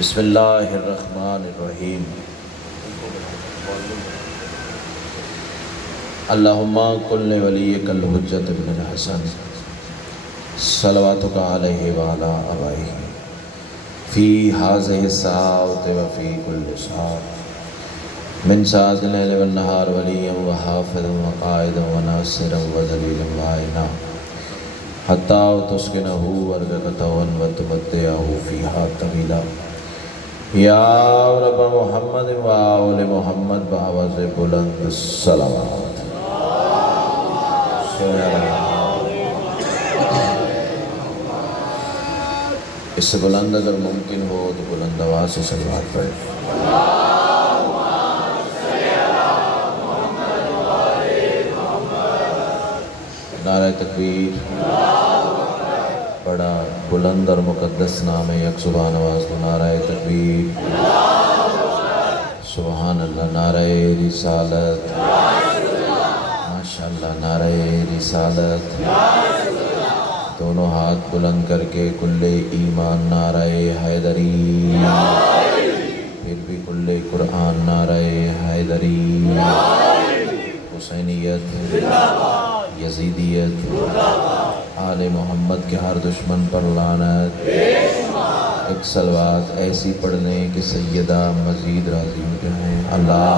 بسم اللہ الرحمن الرحیم اللہم کل ولیک الحجۃ ابن الحسن صلواتک علیہ وعلی آبائہ فی ہذہ الساعۃ وفی کل ساعۃ من ساعۃ اللیل والنہار ولیا وحافظا وقائدا وناصرا وذلیلا وعینا حتی تسکنہ ارضک طوعا وتمتعہ فیہا طویلا یا رب محمد و آل محمد بآواز بلند الصلوات۔ اس سے بلند اگر ممکن ہو تو بلند آواز سے صلوات پڑھیں۔ نعرہ تکبیر، بڑا بلند اور مقدس نام ہے، یک زبان آواز دو نعرہ تکبیر، سبحان اللہ، نعرہ رسالت، ماشاءاللہ، نعرہ رسالت، دونوں ہاتھ بلند کر کے کل ایمان نعرہ حیدری، پھر بھی کل قرآن نعرہ حیدری، حسینیت، یزیدیت، آل محمد کے ہر دشمن پر لعنت، ایک صلوات ایسی پڑھنے کہ سیدہ مزید راضی ہو جائیں۔ اللہ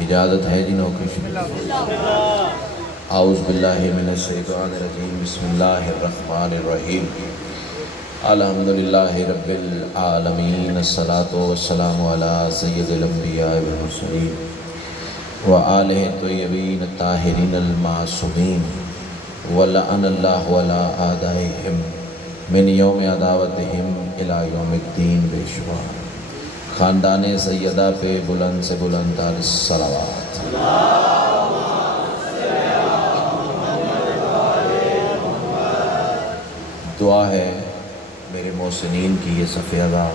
اجازت ہے جنہوں کی شکر۔ اعوذ باللہ من الشیطان الرجیم، بسم اللہ الرحمن الرحیم، الحمدللہ رب العالمین، الصلاة والسلام علی سید الانبیاء والمرسلین وآلہ الطیبین الطاہرین المعصومین، ولعن اللہ علی اعدائہم من یوم عداوتہم الی یوم الدین، بے شمار۔ خاندان سیدہ پہ بلند سے بلند تر صلوات۔ دعا ہے میرے محسنین کی یہ صف ادا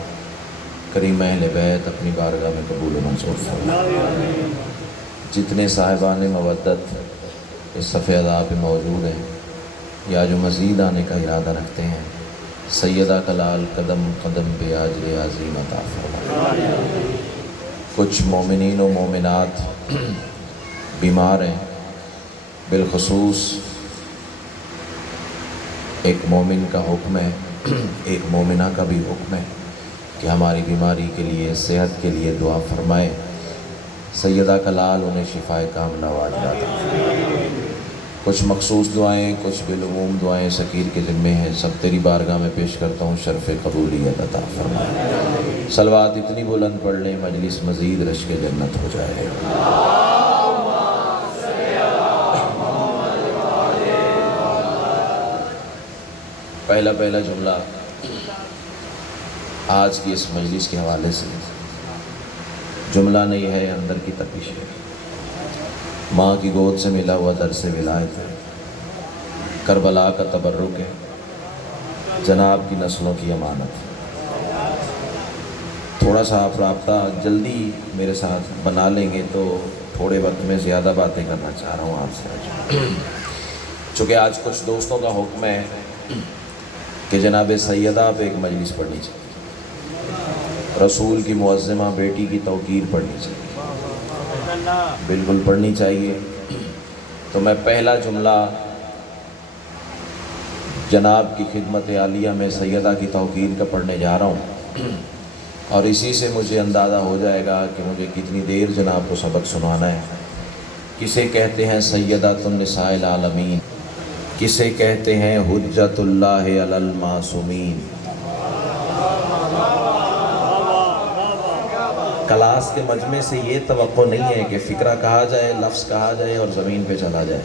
کریم اہل بیت اپنی بارگاہ میں قبول و منظور فرمائے۔ جتنے صاحبان مودت اس صف ادا پہ موجود ہیں یا جو مزید آنے کا ارادہ رکھتے ہیں، سیدہ کلال قدم قدم پہ اجر عظیم عطا فرمائے۔ کچھ مومنین و مومنات بیمار ہیں، بالخصوص ایک مومن کا حکم ہے، ایک مومنہ کا بھی حکم ہے کہ ہماری بیماری کے لیے، صحت کے لیے دعا فرمائے۔ سیدہ کلال انہیں شفائے کاملہ عاجلہ عطا فرمائے۔ کچھ مخصوص دعائیں، کچھ بالعموم دعائیں سکیر کے ذمے ہیں، سب تیری بارگاہ میں پیش کرتا ہوں، شرف قبولیت عطا فرمائے۔ صلوات اتنی بلند پڑھ لیں مجلس مزید رشک جنت ہو جائے۔ پہلا جملہ آج کی اس مجلس کے حوالے سے جملہ نہیں ہے، اندر کی تپش ہے۔ ماں کی گود سے ملا ہوا درس ولایت ہے، کربلا کا تبرک ہے، جناب کی نسلوں کی امانت ہے۔ تھوڑا سا آپ رابطہ جلدی میرے ساتھ بنا لیں گے تو تھوڑے وقت میں زیادہ باتیں کرنا چاہ رہا ہوں آپ سے، چونکہ آج کچھ دوستوں کا حکم ہے کہ جناب سیدہ پہ ایک مجلس پڑھنی چاہیے، رسول کی معظمہ بیٹی کی توقیر پڑھنی چاہیے، بالکل پڑھنی چاہیے۔ تو میں پہلا جملہ جناب کی خدمت عالیہ میں سیدہ کی توقیر کا پڑھنے جا رہا ہوں، اور اسی سے مجھے اندازہ ہو جائے گا کہ مجھے کتنی دیر جناب کو سبق سنانا ہے۔ کسے کہتے ہیں سیدۃ النساء العالمین، کسے کہتے ہیں حجت اللہ علی المعصومین۔ کلاس کے مجمع سے یہ توقع نہیں ہے کہ فکرہ کہا جائے، لفظ کہا جائے اور زمین پہ چلا جائے۔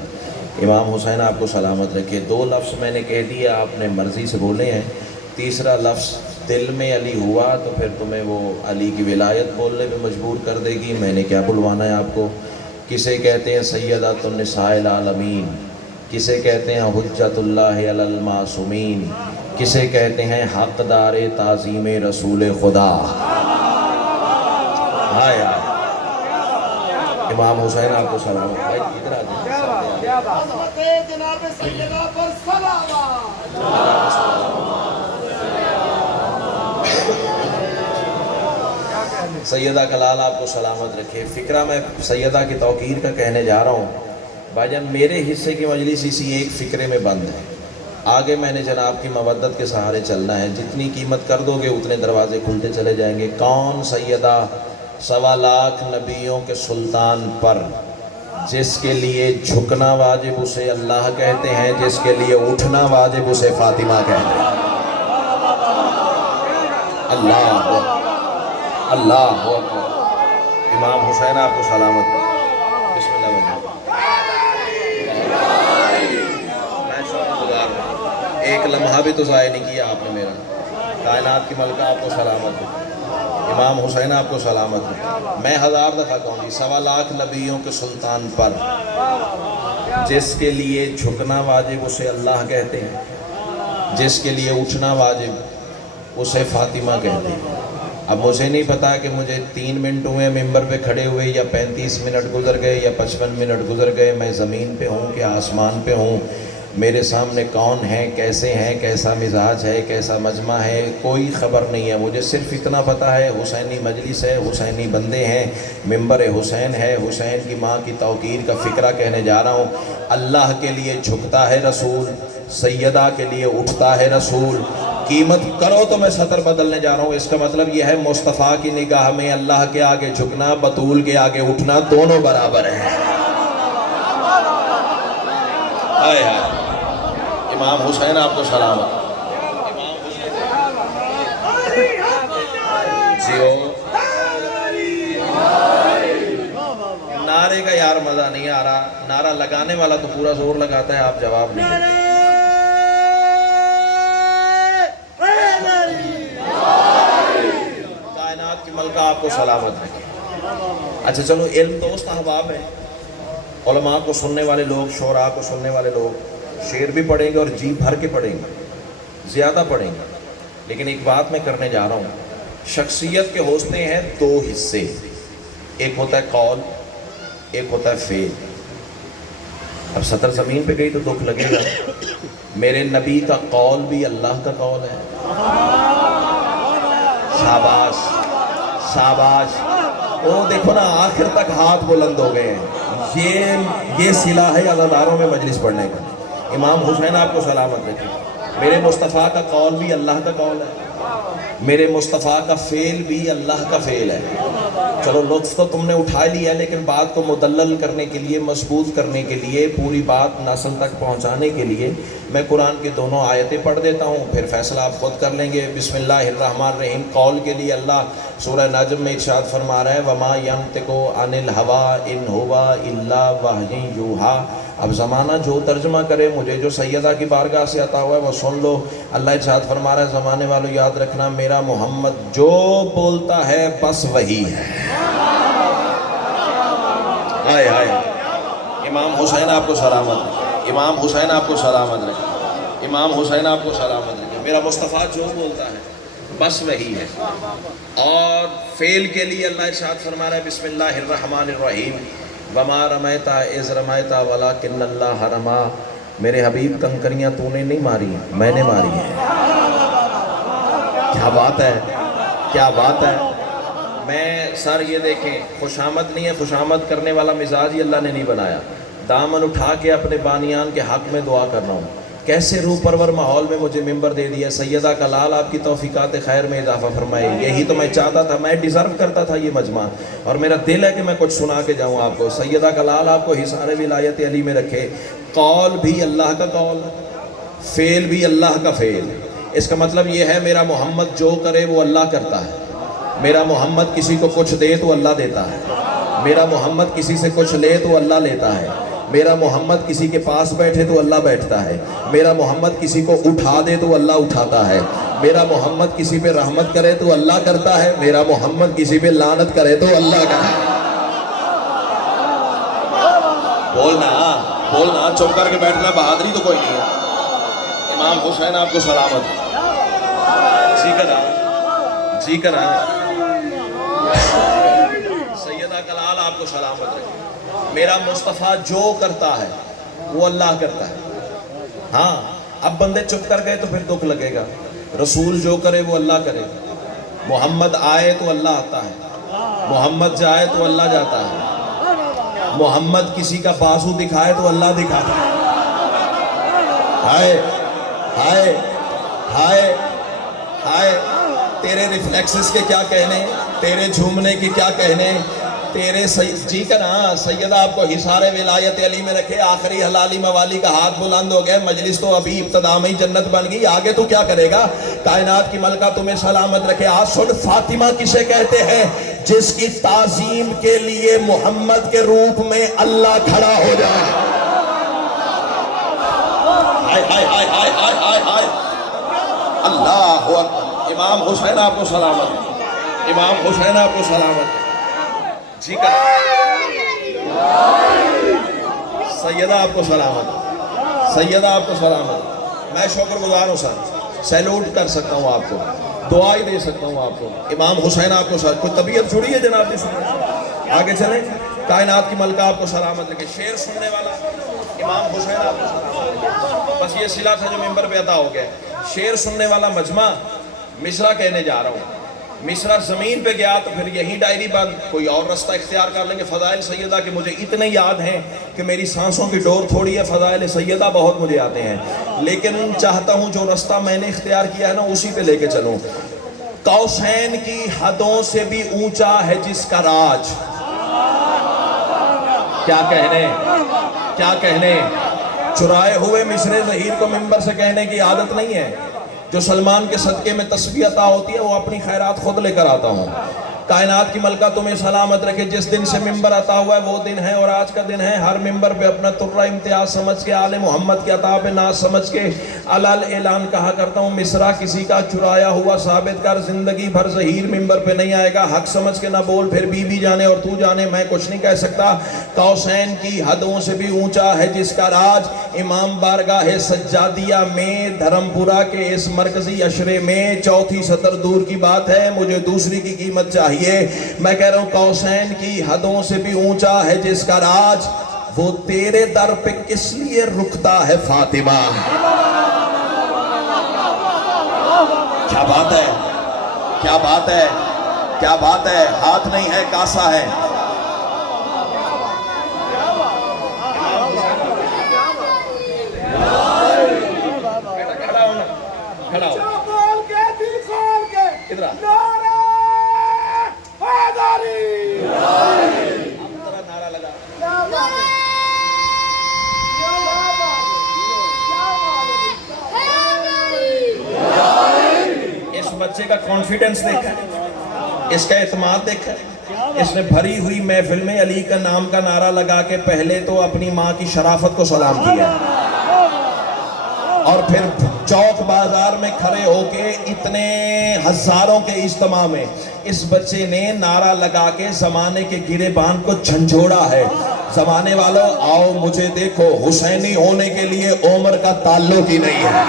امام حسین آپ کو سلامت رکھے، 2 لفظ میں نے کہہ دیا، آپ نے مرضی سے بولے ہیں، تیسرا لفظ دل میں علی ہوا تو پھر تمہیں وہ علی کی ولایت بولنے پہ مجبور کر دے گی۔ میں نے کیا بلوانا ہے آپ کو؟ کسے کہتے ہیں سیدۃ النساء العالمین، کسے کہتے ہیں حجت اللہ علی المعصومین، کسے کہتے ہیں حقدار تعظیم رسول خدا۔ امام حسین آپ کو سلام، بھائی ادھر آ جائیں۔ عظمت جناب سیدہ پر صلوات. سیدہ کا لال آپ کو سلامت رکھے. فکرہ میں سیدہ کی توقیر کا کہنے جا رہا ہوں. بھائی جان میرے حصے کی مجلس اسی ایک فکرے میں بند ہے. آگے میں نے جناب کی مودت کے سہارے چلنا ہے. جتنی قیمت کر دو گے اتنے دروازے کھلتے چلے جائیں گے. کون سیدہ 1.25 لاکھ نبیوں کے سلطان پر، جس کے لیے جھکنا واجب اسے اللہ کہتے ہیں، جس کے لیے اٹھنا واجب اسے فاطمہ کہتے ہیں. اللہ اللہ اکبر. امام حسین آپ کو سلامت. بسم اللہ الرحمن الرحیم. میں شکر گزار ہوں، ایک لمحہ بھی تو ضائع نہیں کیا آپ نے میرا. کائنات کی ملکہ آپ کو سلامت ہو. امام حسین آپ کو سلامت ہو. میں 1000 دفعہ کہوں گی 1.25 لاکھ نبیوں کے سلطان پر، جس کے لیے جھکنا واجب اسے اللہ کہتے ہیں، جس کے لیے اٹھنا واجب اسے فاطمہ کہتے ہیں. اب مجھے نہیں پتا کہ مجھے 3 منٹ ہوئے ممبر پہ کھڑے ہوئے یا 35 منٹ گزر گئے یا 55 منٹ گزر گئے. میں زمین پہ ہوں کہ آسمان پہ ہوں، میرے سامنے کون ہیں، کیسے ہیں، کیسا مزاج ہے، کیسا مجمع ہے، کوئی خبر نہیں ہے. مجھے صرف اتنا پتا ہے حسینی مجلس ہے، حسینی بندے ہیں، ممبر حسین ہے. حسین کی ماں کی توقیر کا فکرہ کہنے جا رہا ہوں. اللہ کے لیے جھکتا ہے رسول، سیدہ کے لیے اٹھتا ہے رسول. قیمت کرو تو میں سطر بدلنے جا رہا ہوں. اس کا مطلب یہ ہے مصطفیٰ کی نگاہ میں اللہ کے آگے جھکنا، بطول کے آگے اٹھنا دونوں برابر ہیں. آئے آئے. امام حسین آپ کو سلامت. نعرے کا یار مزہ نہیں آ رہا. نعرہ لگانے والا تو پورا زور لگاتا ہے، آپ جواب نہیں دیتے. کائنات کی ملکہ آپ کو سلامت رکھے. اچھا چلو، علم دوست احباب ہیں، علماء کو سننے والے لوگ، شعراء کو سننے والے لوگ شعر بھی پڑھیں گے اور جی بھر کے پڑھیں گے، زیادہ پڑھیں گے. لیکن ایک بات میں کرنے جا رہا ہوں. شخصیت کے ہوتے ہیں 2 حصے، ایک ہوتا ہے قول، ایک ہوتا ہے فعل. اب سطر زمین پہ گئی تو دکھ لگے گا. میرے نبی کا قول بھی اللہ کا قول ہے. شاباش شاباش. وہ دیکھو نا آخر تک ہاتھ بلند ہو گئے ہیں. یہ صلہ ہے عزاداروں میں مجلس پڑھنے کا. امام حسین آپ کو سلامت رکھے. میرے مصطفیٰ کا قول بھی اللہ کا قول ہے، میرے مصطفیٰ کا فعل بھی اللہ کا فعل ہے. چلو لطف تو تم نے اٹھا لیا، لیکن بات کو مدلل کرنے کے لیے، مضبوط کرنے کے لیے، پوری بات نسل تک پہنچانے کے لیے میں قرآن کی دونوں آیتیں پڑھ دیتا ہوں، پھر فیصلہ آپ خود کر لیں گے. بسم اللہ الرحمن الرحیم. قول کے لیے اللہ سورہ نجم میں ارشاد فرما رہا ہے وَمَا يَنْطِقُ عَنِ الْهَوَىٰ إِنْ هُوَ إِلَّا وَحْيٌ يُوحَىٰ. اب زمانہ جو ترجمہ کرے، مجھے جو سیدہ کی بارگاہ سے عطا ہوا ہے وہ سن لو. اللہ ارشاد فرما رہا ہے زمانے والوں یاد رکھنا، میرا محمد جو بولتا ہے بس وہی ہے. آئے آئے. امام حسین آپ کو سلامت. امام حسین آپ کو سلامت رکھے. امام حسین آپ کو سلامت رکھے. میرا مصطفیٰ جو بولتا ہے بس وہی ہے. اور فعل کے لیے اللہ ارشاد فرما رہا ہے بسم اللہ الرحمن الرحیم وَمَا رَمَيْتَ إِذْ رَمَيْتَ وَلَكِنَّ اللَّهَ رَمَىٰ. میرے حبیب کنکریاں تو نے نہیں ماری ہیں، میں نے ماری ہیں. کیا بات ہے، کیا بات ہے. میں سر یہ دیکھیں، خوشامد نہیں ہے، خوشامد کرنے والا مزاج ہی اللہ نے نہیں بنایا. دامن اٹھا کے اپنے بانیان کے حق میں دعا کر رہا ہوں. کیسے روح پرور ماحول میں مجھے ممبر دے دیا. سیدہ کا لال آپ کی توفیقات خیر میں اضافہ فرمائے. یہی تو میں چاہتا تھا، میں ڈیزرو کرتا تھا یہ مجمع، اور میرا دل ہے کہ میں کچھ سنا کے جاؤں آپ کو. سیدہ کا لال آپ کو حصار ولایت علی میں رکھے. قول بھی اللہ کا قول، فعل بھی اللہ کا فعل. اس کا مطلب یہ ہے میرا محمد جو کرے وہ اللہ کرتا ہے. میرا محمد کسی کو کچھ دے تو اللہ دیتا ہے. میرا محمد کسی سے کچھ لے تو اللہ لیتا ہے. میرا محمد کسی کے پاس بیٹھے تو اللہ بیٹھتا ہے. میرا محمد کسی کو اٹھا دے تو اللہ اٹھاتا ہے. میرا محمد کسی پہ رحمت کرے تو اللہ کرتا ہے. میرا محمد کسی پہ لعنت کرے تو اللہ کرتا ہے. بولنا چپ کر کے بیٹھنا بہادری تو کوئی نہیں ہے. امام حسین آپ کو سلامت. جی کرا سیدہ کلال آپ کو سلامت رکھے. میرا مصطفیٰ جو کرتا ہے وہ اللہ کرتا ہے. ہاں اب بندے چپ کر گئے تو پھر دکھ لگے گا. رسول جو کرے وہ اللہ کرے. محمد آئے تو اللہ آتا ہے, محمد جائے تو اللہ جاتا ہے, محمد کسی کا بازو دکھائے تو اللہ دکھاتا ہے. ہائے ہائے ہائے ہائے, تیرے ریفلیکسز کے کیا کہنے, تیرے جھومنے کے کیا کہنے, تیرے جی کا نا سیدہ آپ کو حصار ولایت علی میں رکھے, آخری حلالی موالی کا ہاتھ بلند ہو گئے, مجلس تو ابھی ابتدا میں ہی جنت بن گئی, آگے تو کیا کرے گا. کائنات کی ملکہ تمہیں سلامت رکھے. آج سن, فاطمہ کسے کہتے ہیں؟ جس کی تعظیم کے لیے محمد کے روپ میں اللہ کھڑا ہو جائے. ہائے ہائے ہائے ہائے ہائے ہائے ہائے, اللہ اکبر. امام حسین آپ کو سلامت, امام حسین آپ کو سلامت. جی کا سیدہ آپ کو سلامت, سیدہ آپ کو سلامت. میں شکر گزار ہوں سر, سیلوٹ کر سکتا ہوں آپ کو, دعا ہی دے سکتا ہوں آپ کو. امام حسین آپ کو سلامت. کوئی طبیعت چھوڑی ہے جناب جی؟ آگے چلیں. کائنات کی ملکہ آپ کو سلامت رکھے. شعر سننے والا امام حسین آپ کو سلامت. بس یہ صلہ تھا جو ممبر پہ عطا ہو گیا. شعر سننے والا مجمع مصرع کہنے جا رہا ہوں. مصرع زمین پہ گیا تو پھر یہی ڈائری بند, کوئی اور رستہ اختیار کر لیں گے. فضائل سیدہ کے مجھے اتنے یاد ہیں کہ میری سانسوں کی ڈور تھوڑی ہے, فضائل سیدہ بہت مجھے آتے ہیں, لیکن چاہتا ہوں جو رستہ میں نے اختیار کیا ہے نا اسی پہ لے کے چلوں. قوسین کی حدوں سے بھی اونچا ہے جس کا راج. کیا کہنے, کیا کہنے. چرائے ہوئے مصرع ظہیر کو ممبر سے کہنے کی عادت نہیں ہے. جو سلمان کے صدقے میں تسبیح عطا ہوتی ہے وہ اپنی خیرات خود لے کر آتا ہوں. کائنات کی ملکہ تمہیں سلامت رکھے. جس دن سے ممبر عطا ہوا ہے وہ دن ہے اور آج کا دن ہے. ہر ممبر پہ اپنا ترہ امتیاز سمجھ کے, آل محمد کے عطا پہ ناز سمجھ کے علل اعلان کہا کرتا ہوں, مصرع کسی کا چرایا ہوا ثابت کر. زندگی بھر ظہیر ممبر پہ نہیں آئے گا. حق سمجھ کے نہ بول, پھر بی جانے اور تو جانے, میں کچھ نہیں کہہ سکتا. قوسین کی حدوں سے بھی اونچا ہے جس کا راج. امام بارگاہ سجادیہ میں دھرم پورہ کے اس مرکزی اشرے میں چوتھی سطر دور کی بات ہے, مجھے دوسری کی قیمت چاہیے. میں کہہ رہا ہوں قوسین کی حدوں سے بھی اونچا ہے جس کا راج. وہ تیرے در پہ کس لیے رکتا ہے فاطمہ. کیا بات ہے, کیا بات ہے, کیا بات ہے. ہاتھ نہیں ہے کاسا ہے. کھڑا ہو, بول کے دل کھول کے ادھر آ. نعرہ حیدری. ذرا نعرہ لگا. کیا بات ہے, کیا بات ہے. اس بچے کا کانفیڈنس دیکھا, اس کا اعتماد دیکھا. اس نے بھری ہوئی محفل میں علی کا نام کا نعرہ لگا کے پہلے تو اپنی ماں کی شرافت کو سلام کیا, اور پھر چوک بازار میں کھڑے ہو کے اتنے ہزاروں کے اجتماع میں اس بچے نے نعرہ لگا کے زمانے کے گرے بان کو جھنجھوڑا ہے. زمانے والوں آؤ مجھے دیکھو, حسینی ہونے کے لیے عمر کا تعلق ہی نہیں ہے.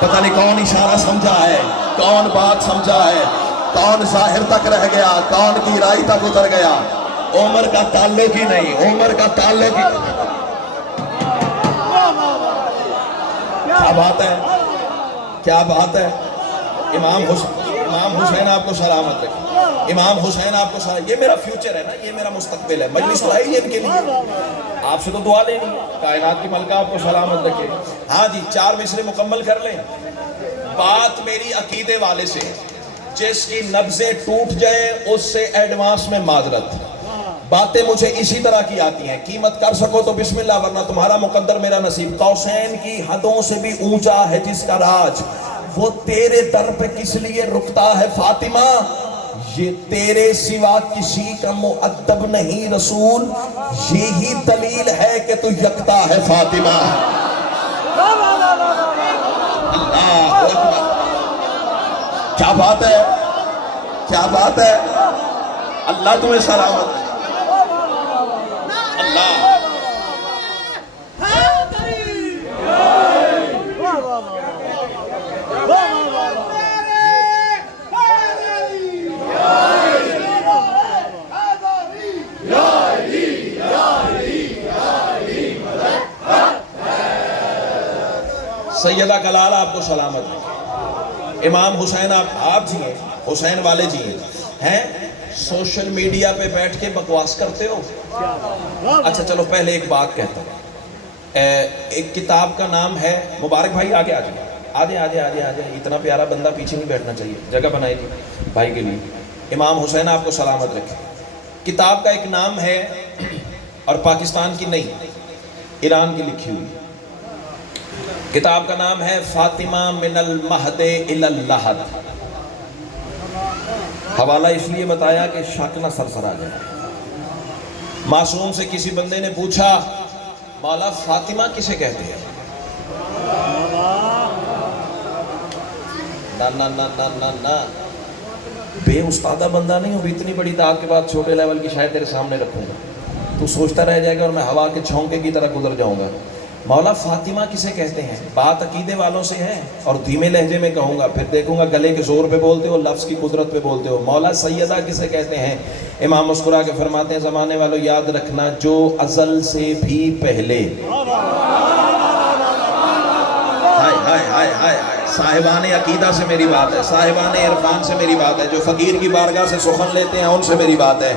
پتہ نہیں کون اشارہ سمجھا ہے, کون بات سمجھا ہے, کون ظاہر تک رہ گیا, کون کی رائی تک اتر گیا. عمر کا تعلق ہی نہیں, عمر کا تعلق ہی نہیں. کیا بات ہے, کیا بات ہے. امام حسین آپ کو سلامت ہے. امام حسین آپ کو سلامت. یہ میرا فیوچر ہے نا, یہ میرا مستقبل ہے. مجلس تو آئی ہے ان کے لیے, آپ سے تو دعا لینی ہے. کائنات کی ملکہ آپ کو سلامت رکھے. ہاں جی, 4 مصرے مکمل کر لیں. بات میری عقیدے والے سے, جس کی نبضیں ٹوٹ جائیں اس سے ایڈوانس میں معذرت. باتیں مجھے اسی طرح کی آتی ہیں, قیمت کر سکو تو بسم اللہ, ورنہ تمہارا مقدر میرا نصیب. قوسین کی حدوں سے بھی اونچا ہے جس کا راج. وہ تیرے در پہ کس لیے رکتا ہے فاطمہ. یہ تیرے سوا کسی کا مؤدب نہیں رسول. یہی دلیل ہے کہ تو یکتا ہے فاطمہ. اللہ اکبر. کیا بات ہے, کیا بات ہے. اللہ تمہیں سلامت. اللہ سیدہ کلال آپ کو سلامت رکھے، امام حسین آپ جی ہیں، حسین والے جی ہیں، سوشل میڈیا پہ بیٹھ کے بکواس کرتے ہو؟ اچھا چلو پہلے ایک بات کہتا ہوں، ایک کتاب کا نام ہے، مبارک بھائی آگے آ جائے، اتنا پیارا بندہ پیچھے نہیں بیٹھنا چاہیے، جگہ بنائی تھی بھائی کے لیے۔ امام حسین آپ کو سلامت رکھے۔ کتاب کا ایک نام ہے، اور پاکستان کی نہیں، ایران کی لکھی ہوئی کتاب کا نام ہے فاطمہ من المہد الی اللحد۔ حوالہ اس لیے بتایا کہ شک نہ سرسر آ جائے۔ معصوم سے کسی بندے نے پوچھا مولا فاطمہ کسے کہتے ہیں؟ نہ بے استادہ بندہ نہیں ہوں، بھی اتنی بڑی داد کے بعد چھوٹے لیول کی شاید تیرے سامنے رکھوں گا، تو سوچتا رہ جائے گا اور میں ہوا کے چھونکے کی طرح گزر جاؤں گا۔ مولا فاطمہ کسے کہتے ہیں؟ بات عقیدے والوں سے ہے، اور دھیمے لہجے میں کہوں گا، پھر دیکھوں گا گلے کے زور پہ بولتے ہو، لفظ کی قدرت پہ بولتے ہو۔ مولا سیدہ کسے کہتے ہیں؟ امام مسکرا کے فرماتے ہیں زمانے والوں یاد رکھنا جو ازل سے بھی پہلے، صاحبان عقیدہ سے میری بات ہے، صاحبان عرفان سے میری بات ہے، جو فقیر کی بارگاہ سے سخن لیتے ہیں ان سے میری بات ہے،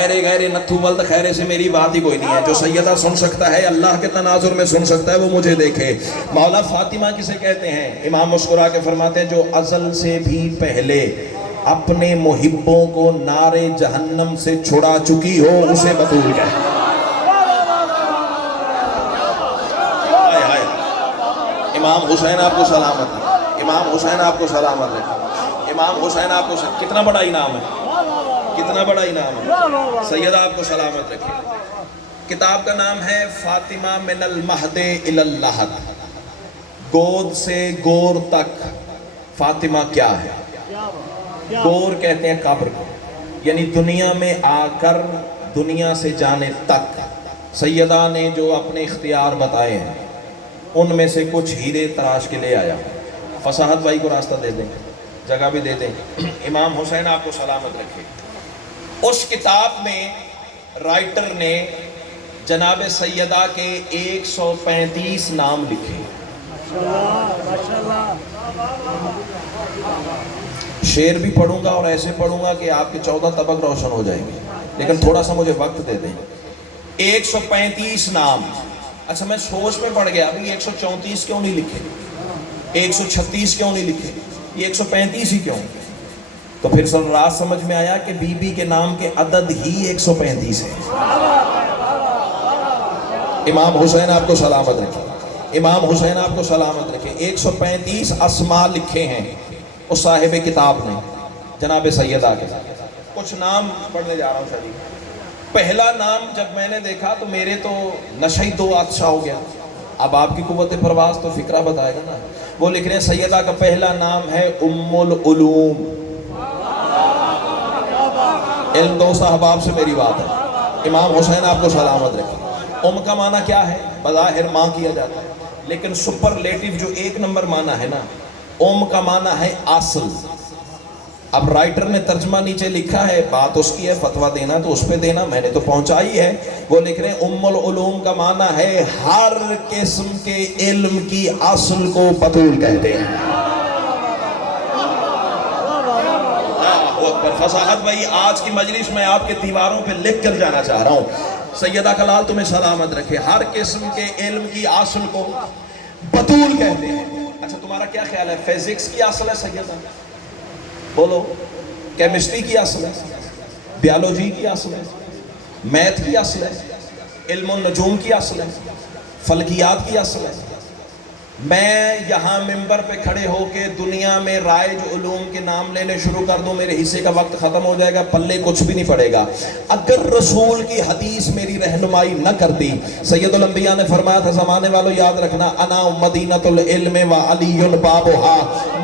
ایرے غیرے نتھو ولد خیرے سے میری بات ہی کوئی نہیں ہے۔ جو سیدہ سن سکتا ہے اللہ کے تناظر میں سن سکتا ہے، وہ مجھے دیکھے۔ مولا فاطمہ کسے کہتے ہیں؟ امام مسکرا کے فرماتے ہیں جو ازل سے بھی پہلے اپنے محبوں کو نار جہنم سے چھڑا چکی ہو اسے بطول کہتے ہیں۔ امام حسین آپ کو سلامت رکھے، امام حسین آپ کو سلامت رکھے، امام حسین آپ کو کتنا بڑا انعام ہے، کتنا بڑا انعام ہے۔ سیدہ آپ کو سلامت رکھے۔ کتاب کا نام ہے فاطمہ من المہد الی اللحد، گود سے گور تک فاطمہ کیا ہے؟ گور کہتے ہیں قبر کو، یعنی دنیا میں آ کر دنیا سے جانے تک سیدہ نے جو اپنے اختیار بتائے ہیں ان میں سے کچھ ہیرے تراش کے لے آیا۔ فصاحت بھائی کو راستہ دے دیں، جگہ بھی دے دیں۔ امام حسین آپ کو سلامت رکھے۔ اس کتاب میں رائٹر نے جناب سیدہ کے 135 نام لکھے۔ شعر بھی پڑھوں گا اور ایسے پڑھوں گا کہ آپ کے 14 طبق روشن ہو جائیں گے، لیکن تھوڑا سا مجھے وقت دے دیں۔ 135 نام۔ اچھا میں سوچ میں پڑ گیا ابھی 134 کیوں نہیں لکھے، 136 کیوں نہیں لکھے، یہ 135 ہی کیوں؟ تو پھر سر رات سمجھ میں آیا کہ بی بی کے نام کے عدد ہی 135 ہے۔ امام حسین آپ کو سلامت رکھے، امام حسین آپ کو سلامت رکھے۔ 135 اسماء لکھے ہیں اس صاحب کتاب نے جناب سیدہ کے۔ کچھ نام پڑھنے جا رہا ہوں شریف۔ پہلا نام جب میں نے دیکھا تو میرے تو نشہ ہی دو اچھا ہو گیا۔ اب آپ کی قوت پرواز تو فکرہ بتائے گا نا۔ وہ لکھ رہے ہیں سیدہ کا پہلا نام ہے ام العلوم۔ علم دو صاحباب سے میری بات ہے۔ امام حسین آپ کو سلامت رکھے۔ ام کا معنی کیا ہے؟ بظاہر ماں کیا جاتا ہے، لیکن سپرلیٹیو جو ایک نمبر معنی ہے نا، ام کا معنی ہے اصل۔ اب رائٹر نے ترجمہ نیچے لکھا ہے، بات اس کی ہے، فتویٰ دینا تو اس پہ دینا، میں نے تو پہنچائی ہے۔ وہ لکھ رہے ہیں ام العلوم کا معنی ہے ہر قسم کے علم کی اصل کو بطول کہتے ہیں۔ فصاحت بھائی آج کی مجلس میں آپ کے دیواروں پہ لکھ کر جانا چاہ رہا ہوں، سیدہ کلال تمہیں سلامت رکھے، ہر قسم کے علم کی اصل کو بطول کہتے ہیں۔ اچھا تمہارا کیا خیال ہے، فزکس کی اصل ہے سیدہ؟ بولو۔ کیمسٹری کی اصل ہے، بیالوجی کی اصل ہے، میتھ کی اصل ہے، علم النجوم کی اصل ہے، فلکیات کی اصل ہے۔ میں یہاں ممبر پہ کھڑے ہو کے دنیا میں رائج علوم کے نام لینے شروع کر دوں، میرے حصے کا وقت ختم ہو جائے گا، پلے کچھ بھی نہیں پڑے گا۔ اگر رسول کی حدیث میری رہنمائی نہ کرتی، سید الانبیاء نے فرمایا تھا زمانے والوں یاد رکھنا، انا مدینۃ العلم و علی بابھا،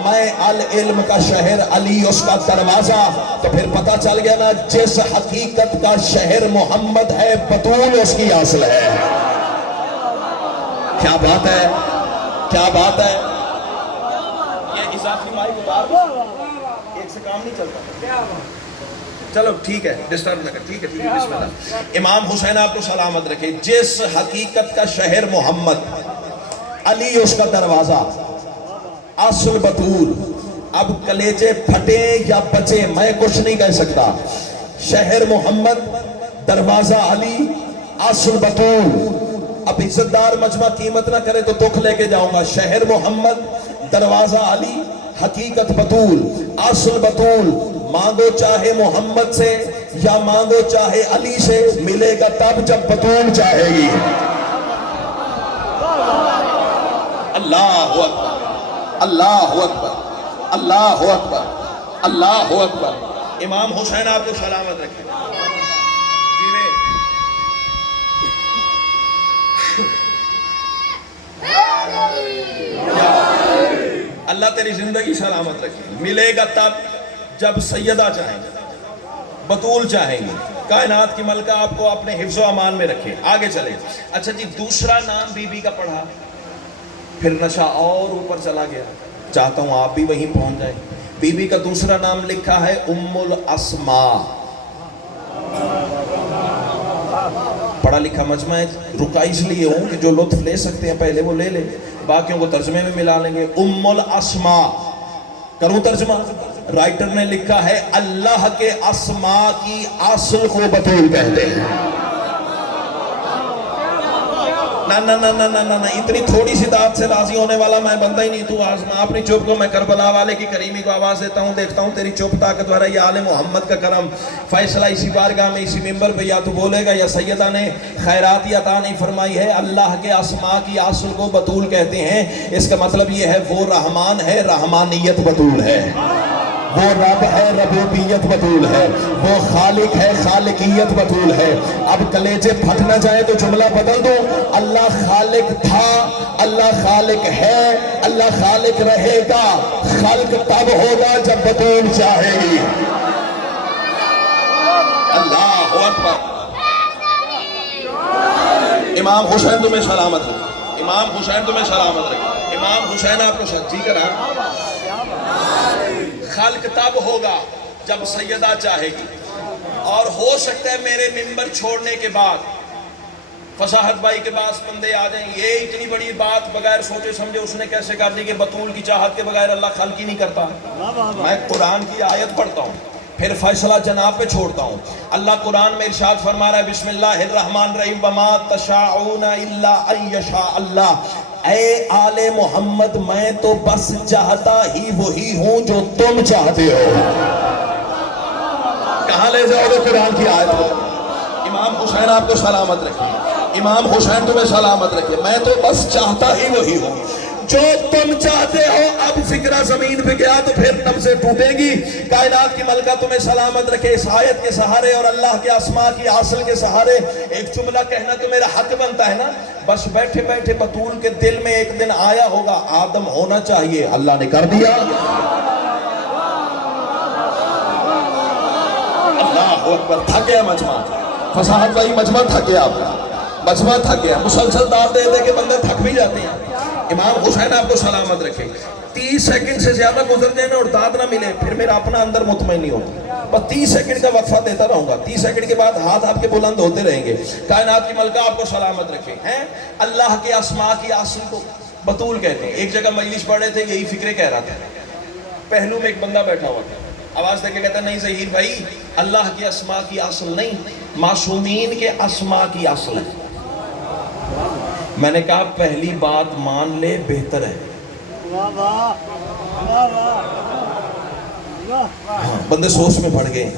میں العلم کا شہر، علی اس کا دروازہ۔ تو پھر پتہ چل گیا نا، جس حقیقت کا شہر محمد ہے بطول اس کی اصل ہے۔ کیا بات ہے، کیا بات ہے۔ یہ اضافی مائک اتار دو، ایک سے کام نہیں چلتا۔ چلو ٹھیک ہے، ڈسٹرب نہ کر، ٹھیک ہے بسم اللہ۔ امام حسین آپ کو سلامت رکھے، جس حقیقت کا شہر محمد، علی اس کا دروازہ۔ اصل بطول. اب کلیجے پھٹے یا بچے میں کچھ نہیں کہہ سکتا. شہر محمد، دروازہ علی، اصل بطول. اب عزت دار مجمع قیمت نہ کرے تو دکھ لے کے جاؤں گا. شہر محمد، دروازہ علی، حقیقت بطول، اصل بطول. مانگو چاہے محمد سے یا مانگو چاہے علی سے، ملے گا تب جب بطول چاہے گی. اللہ اکبر، اللہ اکبر، اللہ اکبر، اللہ اکبر. امام حسین آپ کو سلامت رکھے. اللہ تیری زندگی سلامت رکھے. ملے گا تب جب سیدہ چاہیں گے، بطول چاہیں گے. کائنات کی ملکہ آپ کو اپنے حفظ و امان میں رکھے. آگے چلے. اچھا جی، دوسرا نام بی بی کا پڑھا، پھر نشہ اور اوپر چلا گیا. چاہتا ہوں آپ بھی وہیں پہنچ جائیں. بی بی کا دوسرا نام لکھا ہے ام الاسماء. پڑھا لکھا مجمع ہے، رکا اس لیے ہوں کہ جو لطف لے سکتے ہیں پہلے وہ لے لیں، باقیوں کو ترجمے میں ملا لیں گے. ام الاسماء کروں ترجمہ؟ رائٹر نے لکھا ہے اللہ کے اسماء کی اصل کو بطول کہتے ہیں. نہ اتنی تھوڑی سی دعوت سے راضی ہونے والا میں بندہ ہی نہیں. تو آزما اپنی چپ کو. میں کربلا والے کی کریمی کو آواز دیتا ہوں، دیکھتا ہوں تیری چپ طاقتور ہے یا آل محمد کا کرم. فیصلہ اسی بارگاہ میں، اسی منبر پہ یا تو بولے گا یا سیدہ نے خیرات عطا نہیں فرمائی ہے اللہ کے اسماء کی اصل کو بطول کہتے ہیں. اس کا مطلب یہ ہے وہ رحمان ہے، رحمانیت بطول ہے. وہ رب ہے، ربوبیت بطول ہے. وہ خالق ہے، خالقیت بطول ہے. اب کلیجے پھٹ نہ جائے تو جملہ بدل دو. اللہ خالق تھا، اللہ خالق ہے، اللہ خالق رہے گا. خلق تب ہوگا جب بطول چاہے گی. اللہ اکبر. امام حسین تمہیں سلامت رکھے. امام حسین تمہیں سلامت رکھے. امام حسین آپ کو سچی کرا. خلق تب ہوگا جب سیدہ چاہے گی. اور ہو سکتا ہے میرے منبر چھوڑنے کے بعد فصاحت بھائی کے پاس بندے آ جائیں، یہ اتنی بڑی بات بغیر سوچے سمجھے اس نے کیسے کر دی کہ بطول کی چاہت کے بغیر اللہ خلق ہی نہیں کرتا. میں قرآن کی آیت پڑھتا ہوں، پھر فیصلہ جناب پہ چھوڑتا ہوں. اللہ قرآن میں ارشاد فرما رہا ہے بسم اللہ الرحمن الرحیم وما تشاءون الا ان یشاء اللہ. اے آل محمد میں تو بس چاہتا ہی وہی ہوں جو تم چاہتے ہو. کہاں لے جاؤ گے قرآن کی آیت کو؟ امام حسین آپ کو سلامت رکھے. امام حسین تمہیں سلامت رکھے. میں تو بس چاہتا ہی وہی ہوں جو تم چاہتے ہو. اب فکرہ زمین پہ گیا تو پھر نبضیں ٹوٹیں گی. کائنات کی ملکہ تمہیں سلامت رکھے. اس آیت کے سہارے اور اللہ کے اسماء کی اصل کے سہارے ایک جملہ کہنا تو میرا حق بنتا ہے نا. بس بیٹھے بیٹھے بطول کے دل میں ایک دن آیا ہوگا آدم ہونا چاہیے، اللہ نے کر دیا. اللہ اکبر. تھک گیا مجمع. فصاحت بھائی مجمع تھک گیا. آپ کا مجمع تھک گیا. مسلسل داد دے دے کے بندے تھک بھی جاتے ہیں. امام حسین آپ کو سلامت رکھے. 30 سیکنڈ سے زیادہ گزر جائے نا اور داد نہ ملے پھر میرا اپنا اندر مطمئن نہیں ہوتا. بس 30 سیکنڈ کا وقفہ دیتا رہوں گا. 30 سیکنڈ کے بعد ہاتھ آپ کے بلند ہوتے رہیں گے. کائنات کی ملکہ آپ کو سلامت رکھے. ہیں اللہ کے اسماء کی اصل کو بطول کہتے ہیں. ایک جگہ مجلس پڑھ رہے تھے، یہی فکرے کہہ رہا تھا. پہلو میں ایک بندہ بیٹھا ہوا تھا، آواز دے کے کہتا نہیں ظہیر بھائی اللہ کی اسماء کی اصل نہیں، معصومین کے اسماء کی اصل ہے. میں نے کہا پہلی بات مان لے بہتر ہے. بندے سوچ میں پڑ گئے.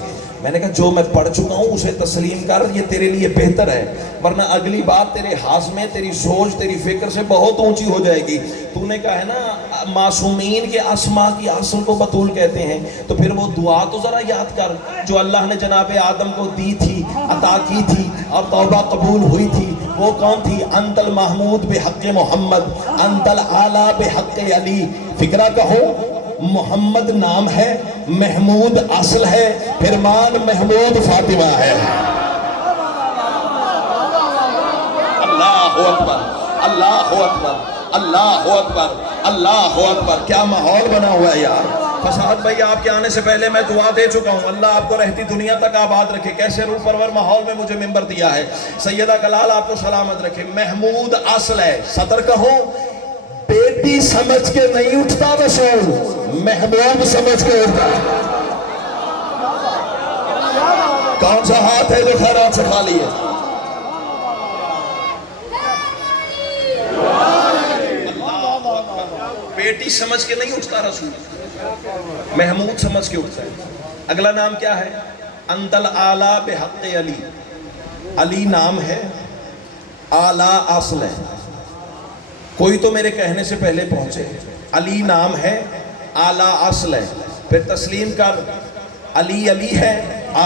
میں نے کہا جو میں پڑھ چکا ہوں اسے تسلیم کر، یہ تیرے لیے بہتر ہے، ورنہ اگلی بات تیرے ہاضمے، تیری سوچ، تیری فکر سے بہت اونچی ہو جائے گی. تو نے کہا ہے نا معصومین کے اسماء کی اصل کو بطول کہتے ہیں، تو پھر وہ دعا تو ذرا یاد کر جو اللہ نے جناب آدم کو دی تھی، عطا کی تھی اور توبہ قبول ہوئی تھی. وہ کون تھی؟ انت المحمود بحق محمد، انت الاعلی بحق علی. فکرہ کہو محمد نام ہے، محمود اصل ہے، پھر مان محمود فاطمہ ہے. اللہ اکبر، اللہ اکبر، اللہ اکبر، اللہ اکبر. کیا ماحول بنا ہوا ہے یار. فصاحت بھائی آپ کے آنے سے پہلے میں دعا دے چکا ہوں، اللہ آپ کو رہتی دنیا تک آباد رکھے. کیسے روح پرور ماحول میں مجھے منبر دیا ہے. سیدہ کلال آپ کو سلامت رکھے. محمود اصل ہے. صدر کہو. بیٹا بیٹی سمجھ کے نہیں اٹھتا رسول، محبوب سمجھ کے اٹھتا ہے۔ کون سا ہاتھ ہے جو خیرات سے خالی ہے؟ بیٹی سمجھ کے نہیں اٹھتا رسول، محمود سمجھ کے اٹھتا ہے۔ اگلا نام کیا ہے؟ انتل اعلیٰ بحق علی، علی نام ہے، اعلیٰ اصل ہے۔ کوئی تو میرے کہنے سے پہلے پہنچے، علی نام ہے، اعلیٰ اصل ہے، پھر تسلیم کر، علی علی ہے،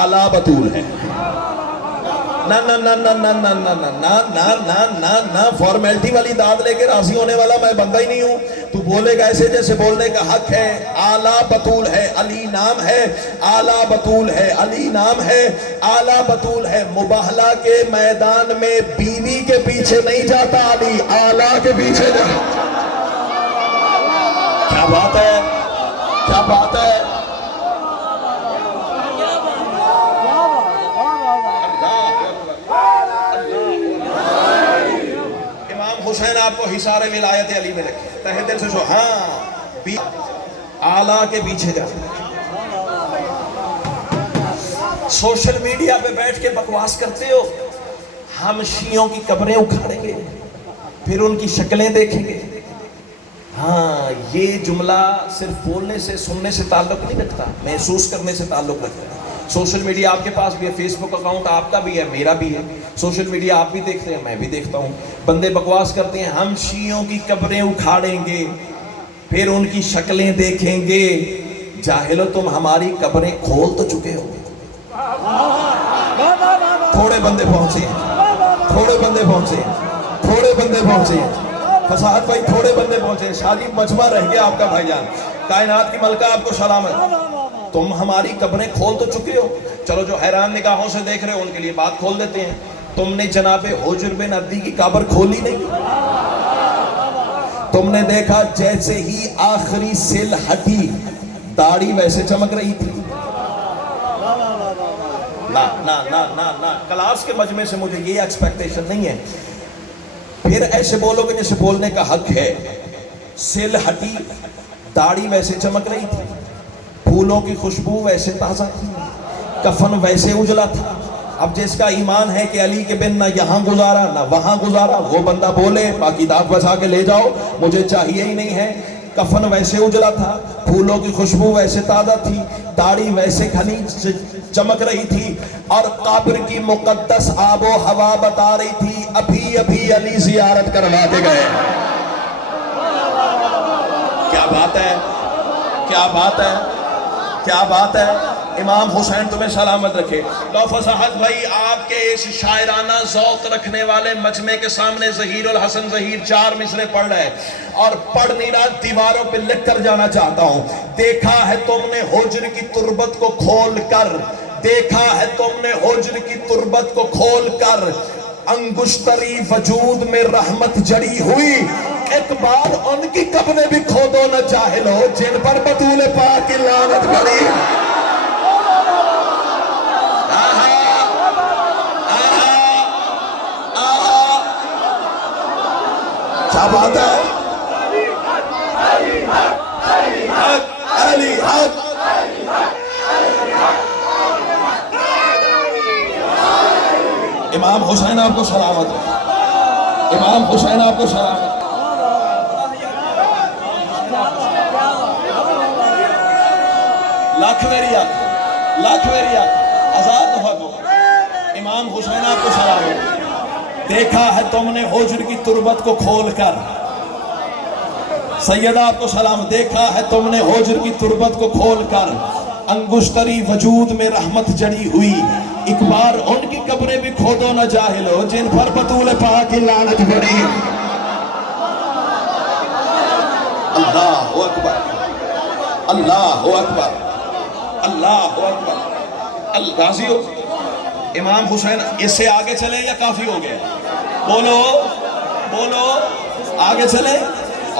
اعلیٰ بطول ہے۔ نا نا نا نا نا نا نا نا نا نا نا نا نا فارمیلٹی والی داد لے کے راضی ہونے والا میں بندہ ہی نہیں ہوں۔ تو بولے گا ایسے جیسے بولنے کا حق ہے۔ اعلیٰ بطول ہے، علی نام ہے، اعلیٰ بطول ہے، علی نام ہے، اعلیٰ بطول ہے۔ مباہلہ کے میدان میں بیوی کے پیچھے نہیں جاتا علی، اعلیٰ کے پیچھے جاتا۔ کیا بات ہے، کیا بات ہے۔ حسین آپ کو حصار ولایت علی میں رکھے، تہ دل سے سو ہاں اعلیٰ کے پیچھے جا۔ سوشل میڈیا پہ بیٹھ کے بکواس کرتے ہو، ہم شیعوں کی قبریں اکھاڑیں گے، پھر ان کی شکلیں دیکھیں گے۔ ہاں، یہ جملہ صرف بولنے سے سننے سے تعلق نہیں رکھتا، محسوس کرنے سے تعلق رکھتا ہے۔ سوشل میڈیا آپ کے پاس بھی ہے، فیس بک اکاؤنٹ آپ کا بھی ہے، میرا بھی ہے۔ سوشل میڈیا آپ بھی دیکھتے ہیں، میں بھی دیکھتا ہوں۔ بندے بکواس کرتے ہیں، ہم شیعوں کی قبریں اکھاڑیں گے، پھر ان کی شکلیں دیکھیں گے۔ جاہلو، تم ہماری قبریں کھول تو چکے ہو۔ تھوڑے بندے پہنچے ہیں، تھوڑے بندے پہنچے ہیں، تھوڑے بندے پہنچے ہیں۔ فساد بھائی تھوڑے بندے پہنچے ہیں، شادی مجمع رہ گیا آپ کا بھائی جان۔ کائنات کی ملکہ آپ کو سلامت۔ تم ہماری قبریں کھول تو چکے ہو۔ چلو جو حیران نگاہوں سے دیکھ رہے ہو ان کے لیے بات کھول دیتے ہیں۔ تم نے جناب حجر بن عدی کی قبر کھولی نہیں؟ تم نے دیکھا جیسے ہی آخری سل ہٹی داڑھی ویسے چمک رہی تھی؟ نا نا نا نا نا، کلاس کے مجمع سے مجھے یہ ایکسپیکٹیشن نہیں ہے۔ پھر ایسے بولو گے جیسے بولنے کا حق ہے۔ سل ہٹی، داڑھی ویسے چمک رہی تھی، پھولوں کی خوشبو ویسے تازہ تھی، کفن ویسے اجلا تھا۔ اب جس کا ایمان ہے کہ علی کے بن نہ یہاں گزارا نہ وہاں گزارا، وہ بندہ بولے، باقی دانت بچا کے لے جاؤ، مجھے چاہیے ہی نہیں ہے۔ کفن ویسے اجلا تھا، پھولوں کی خوشبو ویسے تازہ تھی، داڑھی ویسے گھنی چمک رہی تھی، اور قبر کی مقدس آب و ہوا بتا رہی تھی ابھی ابھی علی زیارت کرواتے گئے۔ کیا بات ہے، کیا بات ہے، کیا بات ہے۔ امام حسین تمہیں سلامت رکھے۔ لو فصاحت بھائی، آپ کے اس شاعرانہ ذوق رکھنے والے مجمع کے سامنے ظہیر الحسن ظہیر 4 مصرے پڑھ رہے، اور پڑھ نہیں رہا، دیواروں پہ لکھ کر جانا چاہتا ہوں۔ دیکھا ہے تم نے حجر کی تربت کو کھول کر، دیکھا ہے تم نے حجر کی تربت کو کھول کر، انگشتری وجود میں رحمت جڑی ہوئی، ایک بار ان کی قبریں بھی کھودو نہ جاہلو جن پر بطول پاک کی لعنت پڑی۔ کیا بات ہے، علی حق۔ امام حسین آپ کو سلامت ہے، امام حسین آپ کو سلامت۔ لاکھ میری آنکھ، لاکھ میری آنکھ، ہزار دفعہ کو امام حسین آپ کو سلامت۔ دیکھا ہے تم نے حجر کی تربت کو کھول کر، سیدہ آپ کو سلام، دیکھا ہے تم نے حجر کی تربت کو کھول کر، انگشتری وجود میں رحمت جڑی ہوئی، ایک بار ان کی قبریں بھی کھودو نہ جاہلو جن پر بطول پاک کی لعنت پڑی۔ اللہ اکبر، اللہ اکبر، اللہ اکبر۔ غازی ہو امام حسین، اس سے آگے چلے یا کافی ہو گئے؟ بولو بولو، آگے چلے۔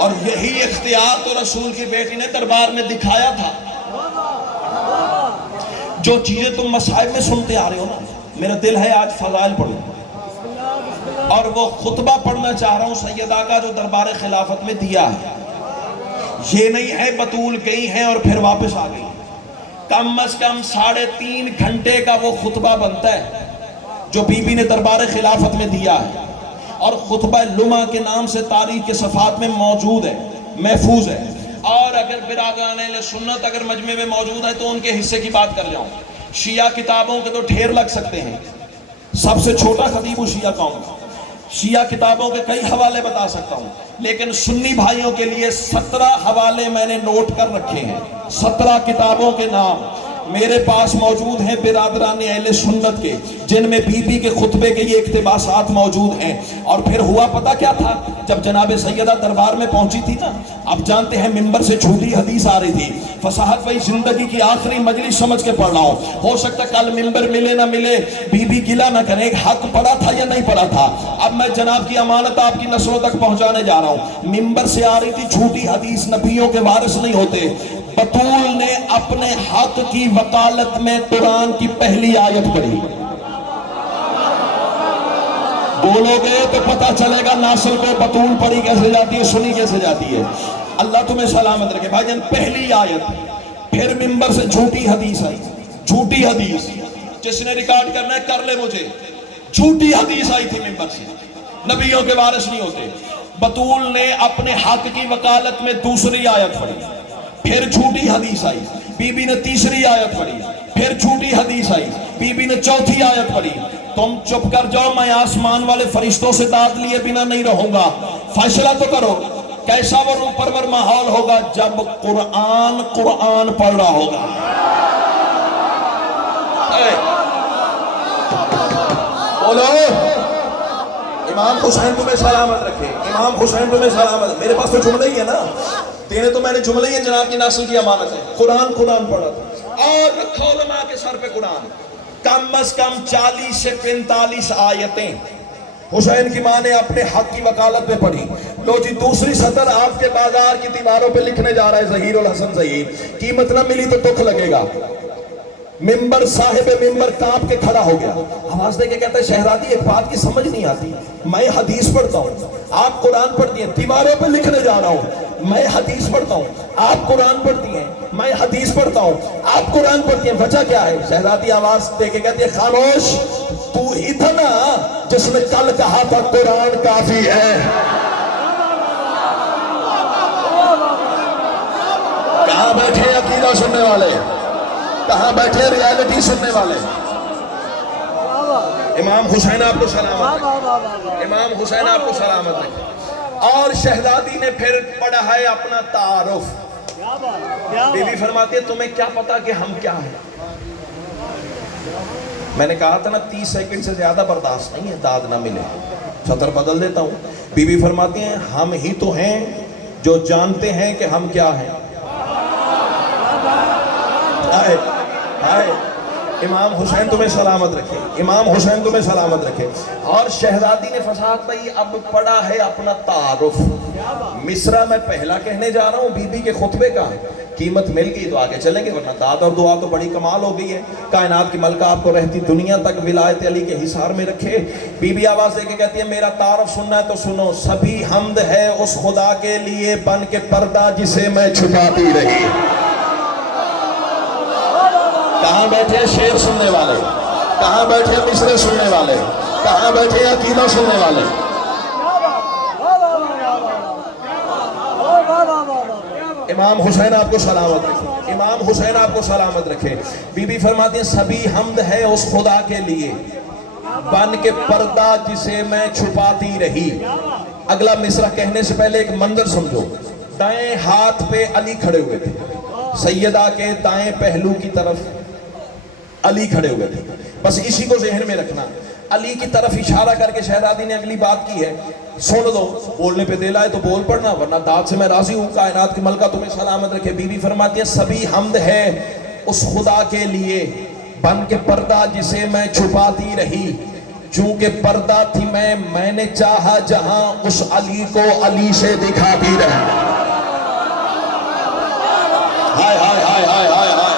اور یہی اختیار تو رسول کی بیٹی نے دربار میں دکھایا تھا۔ جو چیزیں تم مصائب میں سنتے آ رہے ہو نا، میرا دل ہے آج فضائل پڑھوں۔ اور وہ خطبہ پڑھنا چاہ رہا ہوں سیدہ کا جو دربار خلافت میں دیا ہے. یہ نہیں ہے بطول گئی ہیں اور پھر واپس آ گئی. کم از کم 3.5 گھنٹے کا وہ خطبہ بنتا ہے جو بی بی نے دربار خلافت میں دیا ہے، اور خطبہ لمعہ کے نام سے تاریخ کے صفحات میں موجود ہے، محفوظ ہے. اور اگر برادران اہل سنت اگر مجمع میں موجود ہے تو ان کے حصے کی بات کر جاؤں. شیعہ کتابوں کے تو ڈھیر لگ سکتے ہیں، سب سے چھوٹا خطیب شیعہ قوم. شیعہ کتابوں کے کئی حوالے بتا سکتا ہوں، لیکن سنی بھائیوں کے لیے 17 حوالے میں نے نوٹ کر رکھے ہیں. 17 کتابوں کے نام میرے پاس موجود ہیں برادران اہل سنت کے، جن میں بی بی کے خطبے کے یہ اقتباسات موجود ہیں. اور پھر ہوا پتہ کیا تھا؟ جب جناب سیدہ دربار میں پہنچی تھی نا، اب جانتے ہیں ممبر سے جھوٹی حدیث آ رہی تھی. فصاحت بھائی زندگی کی آخری مجلس سمجھ کے پڑھ رہا ہوں، ہو سکتا کل ممبر ملے نہ ملے، بی بی گلا نہ کرے حق پڑا تھا یا نہیں پڑا تھا. اب میں جناب کی امانت آپ کی نسلوں تک پہنچانے جا رہا ہوں. ممبر سے آ رہی تھی جھوٹی حدیث، نبیوں کے وارث نہیں ہوتے. بطول نے اپنے حق کی وکالت میں قرآن کی پہلی آیت پڑھی. بولو گے تو پتہ چلے گا ناصر کو بطول پڑھی کیسے جاتی ہے، سنی کیسے جاتی ہے. اللہ تمہیں سلامت رکھے بھائی جان. پہلی آیت، پھر ممبر سے جھوٹی حدیث آئی. جھوٹی حدیث، جس نے ریکارڈ کرنا ہے کر لے مجھے. جھوٹی حدیث آئی تھی ممبر سے، نبیوں کے وارث نہیں ہوتے. بطول نے اپنے حق کی وکالت میں دوسری آیت پڑھی، پھر جھوٹی حدیث آئی. بی بی نے تیسری آیت پڑھی، پھر جھوٹی حدیث آئی. بی بی نے چوتھی آیت پڑھی. تم چپ کر جاؤ، میں آسمان والے فرشتوں سے داد لیے بنا نہیں رہوں گا. فیصلہ تو کرو کیسا وہ روح پرور ماحول ہوگا جب قرآن پڑھ رہا ہوگا. بولو امام حسین تمہیں سلامت رکھے، امام حسین تمہیں سلامت. میرے پاس تو جملے ہی ہے نا، تیرے تو میں نے جملے ہی ہیں. جناب کی نسل کی امانت ہے. قرآن پڑھا تھا اور رکھو علماء کے سر پہ قرآن. کم از کم 40 سے 45 آیتیں حسین کی ماں نے اپنے حق کی وکالت میں پڑھی. لو جی دوسری سطر آپ کے بازار کی دیواروں پہ لکھنے جا رہا ہے ظہیر الحسن ظہیر. قیمت نہ ملی تو دکھ لگے گا. ممبر صاحب ممبر کانپ کے کھڑا ہو گیا، آواز دے کے کہتا ہے شہزادی ایک بات کی سمجھ نہیں آتی، میں حدیث پڑھتا ہوں آپ قرآن پڑھتی ہیں، دیواروں پہ لکھنے جا رہا ہوں میں حدیث پڑھتا ہوں آپ قرآن پڑھتی ہیں، میں حدیث پڑھتا ہوں آپ قرآن پڑھتی ہیں، وجہ کیا ہے؟ شہزادی آواز دے کے کہتی ہے خاموش، تو ہی تھا نا جس نے کل کہا تھا قرآن کافی ہے. کہاں بیٹھے عقیدہ سننے والے، کہاں بیٹھے ریالٹی سننے والے؟ امام حسین آپ کو سلامت رکھے، امام حسین آپ کو سلامت رکھے. اور شہزادی نے پھر پڑھا ہے اپنا تعارف. بی بی فرماتی ہے تمہیں کیا پتا کہ ہم کیا ہیں؟ میں نے کہا تھا نا 30 سیکنڈ سے زیادہ برداشت نہیں ہے، داد نہ ملے. سطر بدل دیتا ہوں. بی بی فرماتی ہیں ہم ہی تو ہیں جو جانتے ہیں کہ ہم کیا ہیں. امام حسین تمہیں سلامت رکھے، امام حسین تمہیں سلامت رکھے. اور شہزادی نے فصاحت بھائی اب پڑھا ہے اپنا تعارف. مصرع میں پہلا کہنے جا رہا ہوں بی بی کے خطبے کا. قیمت مل گئی تو آگے چلیں گے، ورنہ داد اور دعا تو بڑی کمال ہو گئی ہے. کائنات کی ملکہ آپ کو رہتی دنیا تک ولایت علی کے حصار میں رکھے. بی بی آواز دے کے کہتی ہے میرا تعارف سننا ہے تو سنو. سبھی حمد ہے اس خدا کے لیے بن کے پردہ جسے میں چھپاتی رہی. کہاں بیٹھے شعر سننے والے، کہاں بیٹھے مصرے سننے والے، کہاں بیٹھے عقیدہ سننے والے. امام حسین آپ کو سلامت رکھے، امام حسین آپ کو سلامت رکھے. بی بی فرماتی ہیں سبھی حمد ہے اس خدا کے لیے بن کے پردہ جسے میں چھپاتی رہی. اگلا مصرع کہنے سے پہلے ایک منظر سمجھو. دائیں ہاتھ پہ علی کھڑے ہوئے تھے، سیدہ کے دائیں پہلو کی طرف علی کھڑے ہوئے تھے. بس اسی کو ذہن میں رکھنا. علی کی طرف اشارہ کر کے شہزادی نے اگلی بات کی ہے، سن لو. بولنے پہ دل آئے تو بول پڑنا، ورنہ داد سے میں راضی ہوں. کائنات کی ملکہ تمہیں سلامت رکھے. بی بی فرماتی ہے سبھی حمد ہے اس خدا کے لیے بن کے پردہ جسے میں چھپاتی رہی. چونکہ پردہ تھی میں نے چاہا جہاں اس علی کو علی سے دکھاتی رہی. ہائے ہائے ہائے ہائے ہائے ہائے.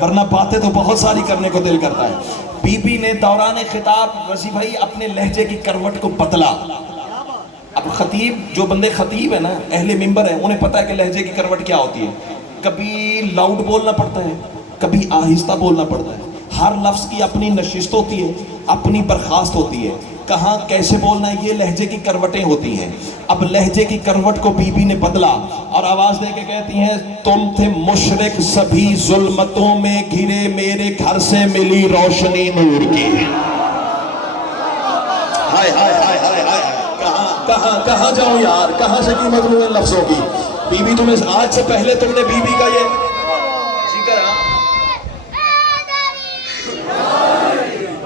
ورنہ باتیں تو بہت ساری کرنے کو دل کرتا ہے. بی بی نے دوران خطاب رضی بھائی اپنے لہجے کی کروٹ کو بدلا. اب خطیب جو بندے خطیب ہیں نا اہل منبر ہیں انہیں پتہ ہے کہ لہجے کی کروٹ کیا ہوتی ہے. کبھی لاؤڈ بولنا پڑتا ہے, کبھی آہستہ بولنا پڑتا ہے. ہر لفظ کی اپنی نشست ہوتی ہے, اپنی برخاست ہوتی ہے. کہاں کیسے بولنا ہے یہ لہجے کی کروٹیں ہوتی ہیں. اب لہجے کی کروٹ کو بی بی نے بدلا اور آواز دے کے کہتی ہیں تم تھے مشرک سبھی ظلمتوں میں گھرے میرے گھر سے ملی روشنی نور کی. ہائے ہائے ہائے ہائے ہائے, کہاں جاؤں یار, کہاں سے قیمت لوں ان لفظوں کی. بی بی تمہیں آج سے پہلے تم نے بی بی کا یہ ذکر,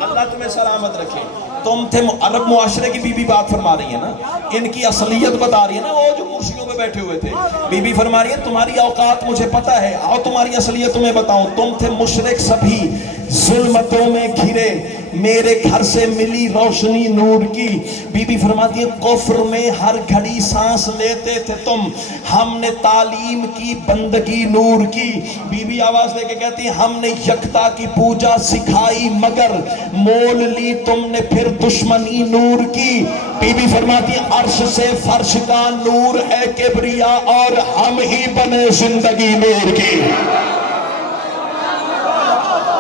اللہ تمہیں سلامت رکھے. تم تھے عرب معاشرے کی بی بی بات فرما رہی ہے نا, ان کی اصلیت بتا رہی ہے نا, وہ جو کرسیوں پہ بیٹھے ہوئے تھے. بی بی فرما رہی ہے تمہاری اوقات مجھے پتہ ہے, آؤ تمہاری اصلیت تمہیں بتاؤں. تم تھے مشرک سبھی ظلمتوں میں گھرے میرے گھر سے ملی روشنی نور کی. بی بی فرماتی ہے کفر میں ہر گھڑی سانس لیتے تھے تم, ہم نے تعلیم کی بندگی نور کی. بی بی آواز دے کے کہتی ہے ہم نے یکتا کی پوجا سکھائی مگر مول لی تم نے پھر دشمنی نور کی. بی بی فرماتی ہے عرش سے فرش کا نور ہے کبریا اور ہم ہی بنے زندگی نور کی.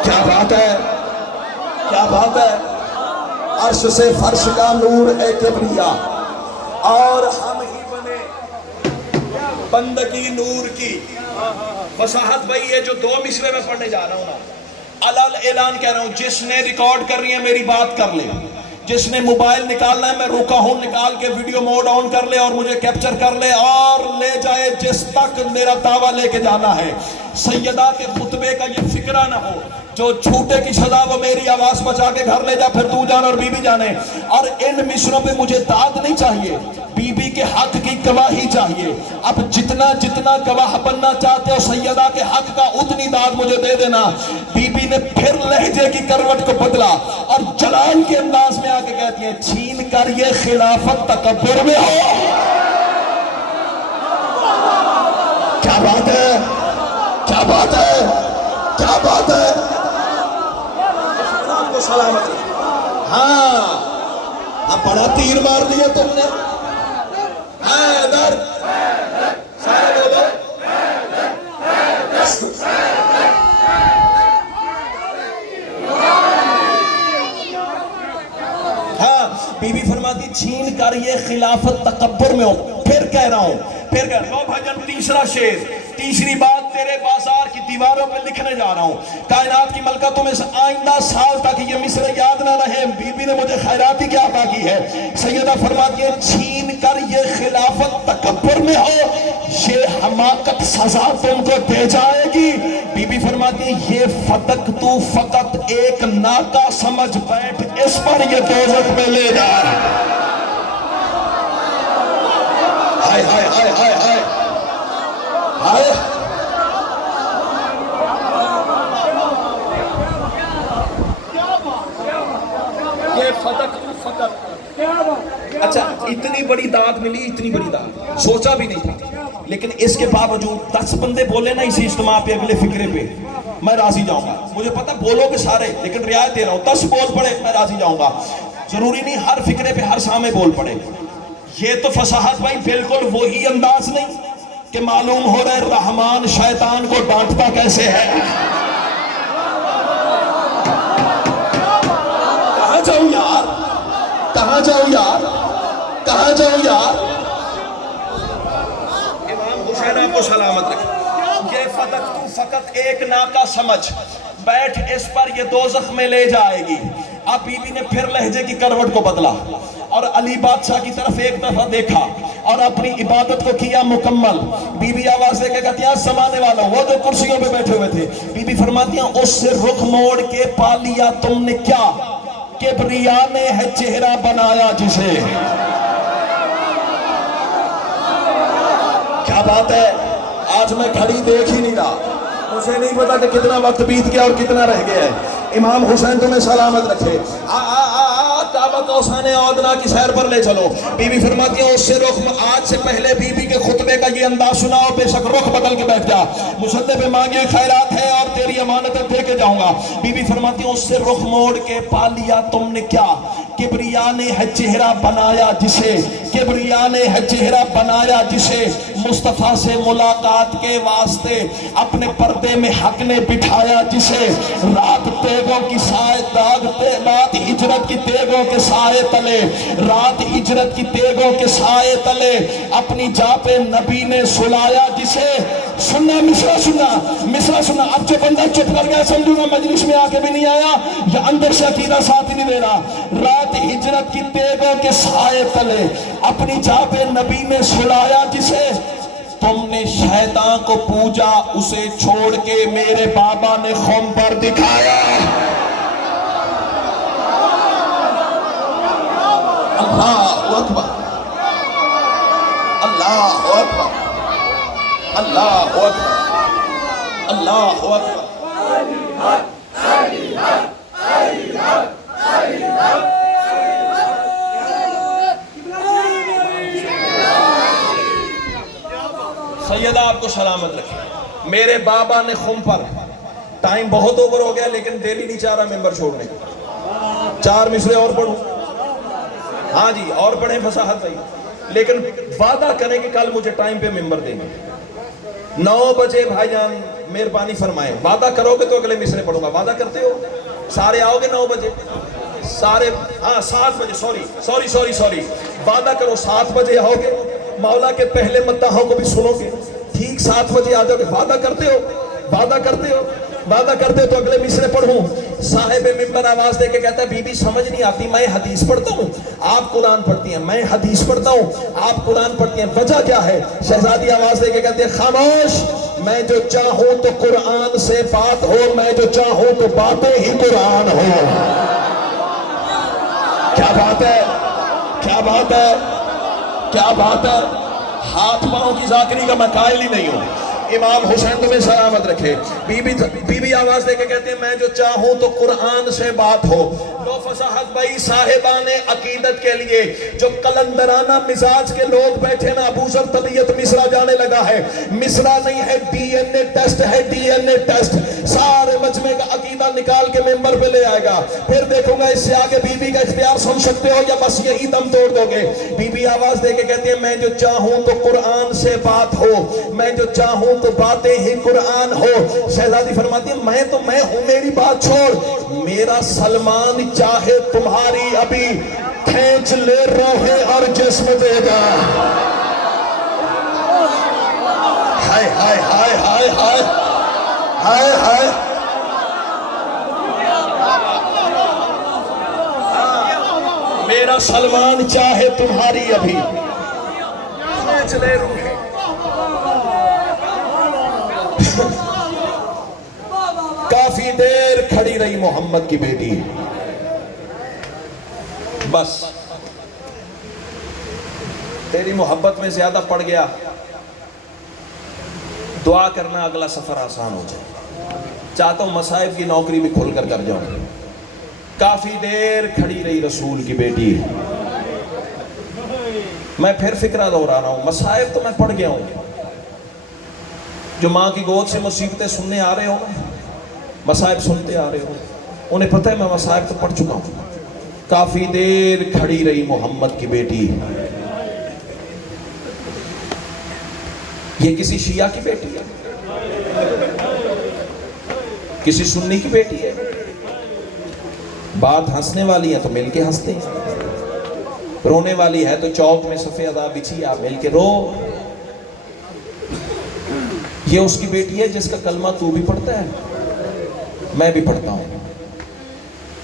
کیا بات ہے, کیا بات ہے. عرش سے فرش کا نور ہے کبریا اور ہم ہی بنے بندگی نور کی. فصاحت بھائی یہ جو دو مصرے میں پڑھنے جا رہا ہوں نا, علل اعلان کہہ رہا ہوں, جس نے ریکارڈ کر رہی ہے میری بات کر لے, جس نے موبائل نکالنا ہے میں روکا ہوں, نکال کے ویڈیو موڈ آن کر لے اور مجھے کیپچر کر لے اور لے جائے جس تک میرا دعویٰ لے کے جانا ہے. سیدہ کے خطبے کا یہ فکرہ نہ ہو, جو چھوٹے کی سزا وہ میری آواز بچا کے گھر لے جا, پھر تو جانا اور بی بی جانے. اور ان مصروں پہ مجھے داد نہیں چاہیے, بی بی کے حق کی گواہی چاہیے. اب جتنا جتنا گواہ بننا چاہتے ہو سیدہ کے حق کا اتنی داد مجھے دے دینا. بی بی نے پھر لہجے کی کروٹ کو بدلا اور جلال کے انداز میں آ کے کہتی ہے چھین کر یہ خلافت تکبر میں ہو. کیا بات ہے, کیا بات ہے, کیا بات ہے. کو سلامت. ہاں بڑا تیر مار دیا تم نے. حیدر سارے بولو. ہاں بی بی فرماتی چھین کر یہ خلافت تکبر میں ہو. پھر کہہ رہا ہوں, پھر کہہ رہا ہوں بھائی جان, تیسرا شعر, تیسری بات تیرے بازار کی دیواروں پہ لکھنے جا رہا ہوں. کائنات کی ملکہ تمہیں آئندہ سال تک یہ مصرع یاد نہ رہے. بی بی نے مجھے خیراتی کیا عطا کی ہے. سیدہ فرماتی ہے چھین کر یہ خلافت تکبر میں ہو, یہ حماقت سزا تم کو دے جائے گی. بی بی فرماتی ہے یہ فتق تو فقط ایک ناکا سمجھ, بیٹھ اس پر یہ دوزخ میں لے جا. ہائے ہائے ہائے ہائے ہائے ہائے. یہ فتق تو فتق. اچھا اتنی بڑی داد ملی, اتنی بڑی داد سوچا بھی نہیں تھا, لیکن اس کے باوجود 10 بندے بولے نا اسی اجتماع پہ اگلے فکرے پہ, میں راضی جاؤں گا. مجھے پتا بولو گے سارے, لیکن رعایت دے رہا ہوں 10 بول پڑے میں راضی جاؤں گا. ضروری نہیں ہر فکرے پہ ہر سامنے بول پڑے. یہ تو فصاحت بھائی بالکل وہی انداز نہیں کہ معلوم ہو رہا ہے رحمان شیطان کو ڈانٹتا کیسے ہے. کہاں جاؤں یار, کہاں جاؤں یار, کہاں جاؤں یار. امام حسین آپ کو سلامت رکھے. یہ فتق تو فقط ایک ناکا سمجھ, بیٹھ اس پر یہ دوزخ میں لے جائے گی. اب بی بی نے پھر لہجے کی کروٹ کو بدلا اور علی بادشاہ کی طرف ایک دفعہ دیکھا اور اپنی عبادت کو کیا مکمل. بی بی آواز دے کے کہتی ہیں زمانے والا, وہ جو کرسیوں پہ بیٹھے ہوئے تھے. بی بی فرماتی ہیں اس سے رخ موڑ کے پا لیا تم نے کیا, کبریا نے ہے چہرہ بنایا جسے. کیا بات ہے. آج میں گھڑی دیکھ ہی نہیں رہا, مجھے نہیں پتا کہ کتنا وقت بیت گیا اور کتنا رہ گیا ہے. امام حسین تمہیں سلامت رکھے. قاب قوسین ادنیٰ کی سیر پر لے چلو. بی بی فرماتی ہیں اس سے رخ آج سے پہلے بی بی کے خطبے کا یہ انداز سناؤ، بے شک رخ بدل کے بیٹھ جا. مصدق پہ مانگے خیرات ہے اور تیری امانتیں دے کے جاؤں گا. بی بی فرماتی ہیں اس سے رخ موڑ کے پا لیا تم نے کیا؟ کبریا نے ہے چہرہ بنایا جسے، کبریا نے ہے چہرہ بنایا جسے مصطفیٰ سے ملاقات کے واسطے اپنے پردے میں حق نے بٹھایا جسے. رات تیغوں کی سائے رات ہجرت کی تیغوں کے سائے تلے، رات ہجرت کی تیغوں کے سائے تلے اپنی جا پہ نبی نے سلایا جسے. سننا مصرع سننا. اب جو بندہ چپ کر گیا سمجھوں گا مجلس میں آ کے بھی نہیں آیا یا اندر سے عقیدہ ساتھ ہی نہیں دے رہا. رات ہجرت کی تیغوں کے سائے تلے اپنی جا پہ نبی نے سلایا جسے. تم نے شیطان کو پوجا اسے چھوڑ کے میرے بابا نے خم پر دکھایا. اللہ اکبر، اللہ اکبر، اللہ اکبر، اللہ اکبر. سیدہ آپ کو سلامت رکھے. میرے بابا نے خم پر، ٹائم بہت اوور ہو گیا لیکن دل ہی نہیں چاہ رہا ممبر چھوڑنے کو. 4 مصرے اور پڑھوں؟ ہاں جی اور پڑھیں فصاحت بھائی، لیکن وعدہ کریں کہ کل مجھے ٹائم پہ ممبر دیں گے. 9 بجے بھائی جان مہربانی فرمائیں. وعدہ کرو گے تو اگلے مصرے پڑھوں گا. وعدہ کرتے ہو؟ سارے آؤ گے 9 بجے؟ سارے ہاں 7 بجے. سوری وعدہ کرو 7 بجے آؤ گے. مولا کے پہلے مداحوں کو بھی سنو گے. ٹھیک 7 بجے آ جاؤ گے. وعدہ کرتے ہو؟ وعدہ کرتے ہو تو اگلے مصرے پڑھوں. صاحب ممبر آواز دے کے کہتا ہے بی بی سمجھ نہیں آتی، میں حدیث پڑھتا ہوں آپ قرآن پڑھتی ہیں، میں حدیث پڑھتا ہوں آپ قرآن پڑھتی ہیں، وجہ کیا ہے؟ شہزادی آواز دے کے کہتے ہیں خاموش، میں جو چاہوں تو قرآن سے بات ہو، میں جو چاہوں تو باتیں ہی قرآن ہو. کیا بات ہے، کیا بات ہے، کیا بات ہے. ہاتھ پاؤں کی ذاکری کا میں قائل ہی نہیں ہوں. امام حسین تمہیں سلامت رکھے. بی بی آواز دے کے کہتے ہیں میں جو چاہوں تو قرآن سے بات ہو. لو فصاحت بھائی صاحبان عقیدت کے لیے جو قلندرانہ مزاج کے لوگ بیٹھے نا، ابو ذر طبیعت مصرع جانے لگا ہے. مصرع نہیں ہے، ڈی این اے ٹیسٹ ہے، ڈی این اے ٹیسٹ. سارے مجمع کا عقیدہ نکال کے ممبر پہ لے آئے گا. پھر دیکھوں گا اس سے آگے بی بی کا اختیار سن سکتے ہو یا بس یہی دم توڑ دو گے. بی بی آواز دے کے کہتے ہیں میں جو چاہوں تو قرآن سے بات ہو، میں جو چاہوں تو باتیں ہی قرآن ہو. شہزادی فرماتی ہے میں تو میں ہوں، میری بات چھوڑ. میرا سلمان چاہے تمہاری ابھی کھینچ لے روح اور جسم دے گا. ہائے ہائے ہائے ہائے ہائے ہائے ہائے. میرا سلمان چاہے تمہاری ابھی کھینچ لے روح. کافی دیر کھڑی رہی محمد کی بیٹی. بس تیری محبت میں زیادہ پڑ گیا، دعا کرنا اگلا سفر آسان ہو جائے. چاہتا ہوں مصائب کی نوکری بھی کھل کر جاؤں. کافی دیر کھڑی رہی رسول کی بیٹی. میں پھر فکرہ دہرا رہا ہوں، مصائب تو میں پڑھ گیا ہوں. جو ماں کی گود سے مصیبتیں سننے آ رہے ہو، مصائب سنتے آ رہے ہو، انہیں پتہ ہے میں مصائب تو پڑھ چکا ہوں. کافی دیر کھڑی رہی محمد کی بیٹی. یہ کسی شیعہ کی بیٹی ہے، کسی سنی کی بیٹی ہے. بات ہنسنے والی ہے تو مل کے ہنستے ہیں، رونے والی ہے تو چوک میں صفِ ادا بچھی آپ مل کے رو. یہ اس کی بیٹی ہے جس کا کلمہ تو بھی پڑھتا ہے، میں بھی پڑھتا ہوں.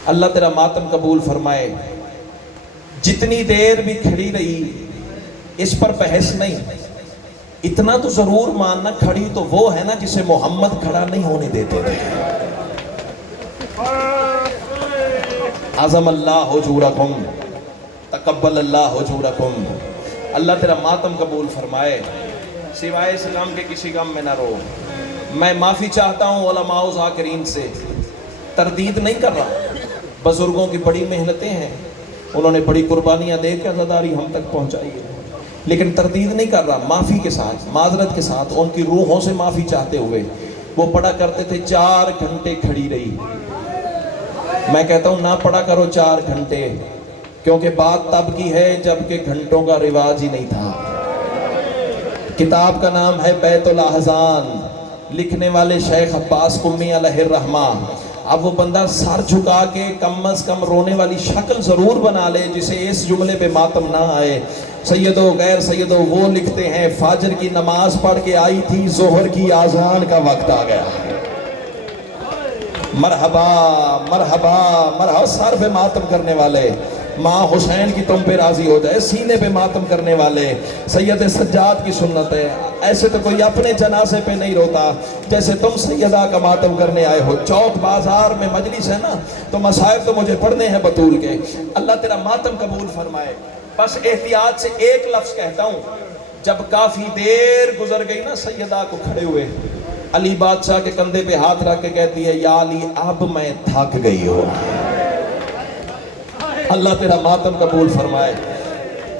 اللہ تیرا ماتم قبول فرمائے. جتنی دیر بھی کھڑی رہی اس پر بحث نہیں. اتنا تو ضرور ماننا کھڑی تو وہ ہے نا جسے محمد کھڑا نہیں ہونے دیتے تھے. عظم اللہ حجورکم، تقبل اللہ حجورکم. اللہ تیرا ماتم قبول فرمائے. سوائے اسلام کے کسی غم میں نہ رو. میں معافی چاہتا ہوں علماء و ذاکرین سے، تردید نہیں کر رہا. بزرگوں کی بڑی محنتیں ہیں، انہوں نے بڑی قربانیاں دے کے عزاداری ہم تک پہنچائی ہے، لیکن تردید نہیں کر رہا، معافی کے ساتھ، معذرت کے ساتھ، ان کی روحوں سے معافی چاہتے ہوئے وہ پڑھا کرتے تھے 4 گھنٹے کھڑی رہی۔ میں کہتا ہوں نہ پڑھا کرو 4 گھنٹے، کیونکہ بات تب کی ہے جب کہ گھنٹوں کا رواج ہی نہیں تھا۔ کتاب کا نام ہے بیت الاحزان، لکھنے والے شیخ عباس قمی علیہ الرحمہ۔ اب وہ بندہ سر جھکا کے کم از کم رونے والی شکل ضرور بنا لے جسے اس جملے پہ ماتم نہ آئے۔ سیدو غیر سیدو وہ لکھتے ہیں فجر کی نماز پڑھ کے آئی تھی، ظہر کی آذان کا وقت آ گیا۔ مرحبا مرحبا مرحبا، سر پہ ماتم کرنے والے، ماں حسین کی تم پہ راضی ہو جائے، سینے پہ ماتم کرنے والے، سید سجاد کی سنت ہے۔ ایسے تو کوئی اپنے جنازے پہ نہیں روتا جیسے تم سیدہ کا ماتم کرنے آئے ہو۔ چوک بازار میں مجلس ہے نا، تو مصائب تو مجھے پڑھنے ہیں بطول کے۔ اللہ تیرا ماتم قبول فرمائے۔ بس احتیاط سے ایک لفظ کہتا ہوں، جب کافی دیر گزر گئی نا سیدہ کو کھڑے ہوئے، علی بادشاہ کے کندھے پہ ہاتھ رکھ کے کہتی ہے یا علی اب میں تھک گئی ہوں۔ اللہ تیرا ماتم قبول فرمائے۔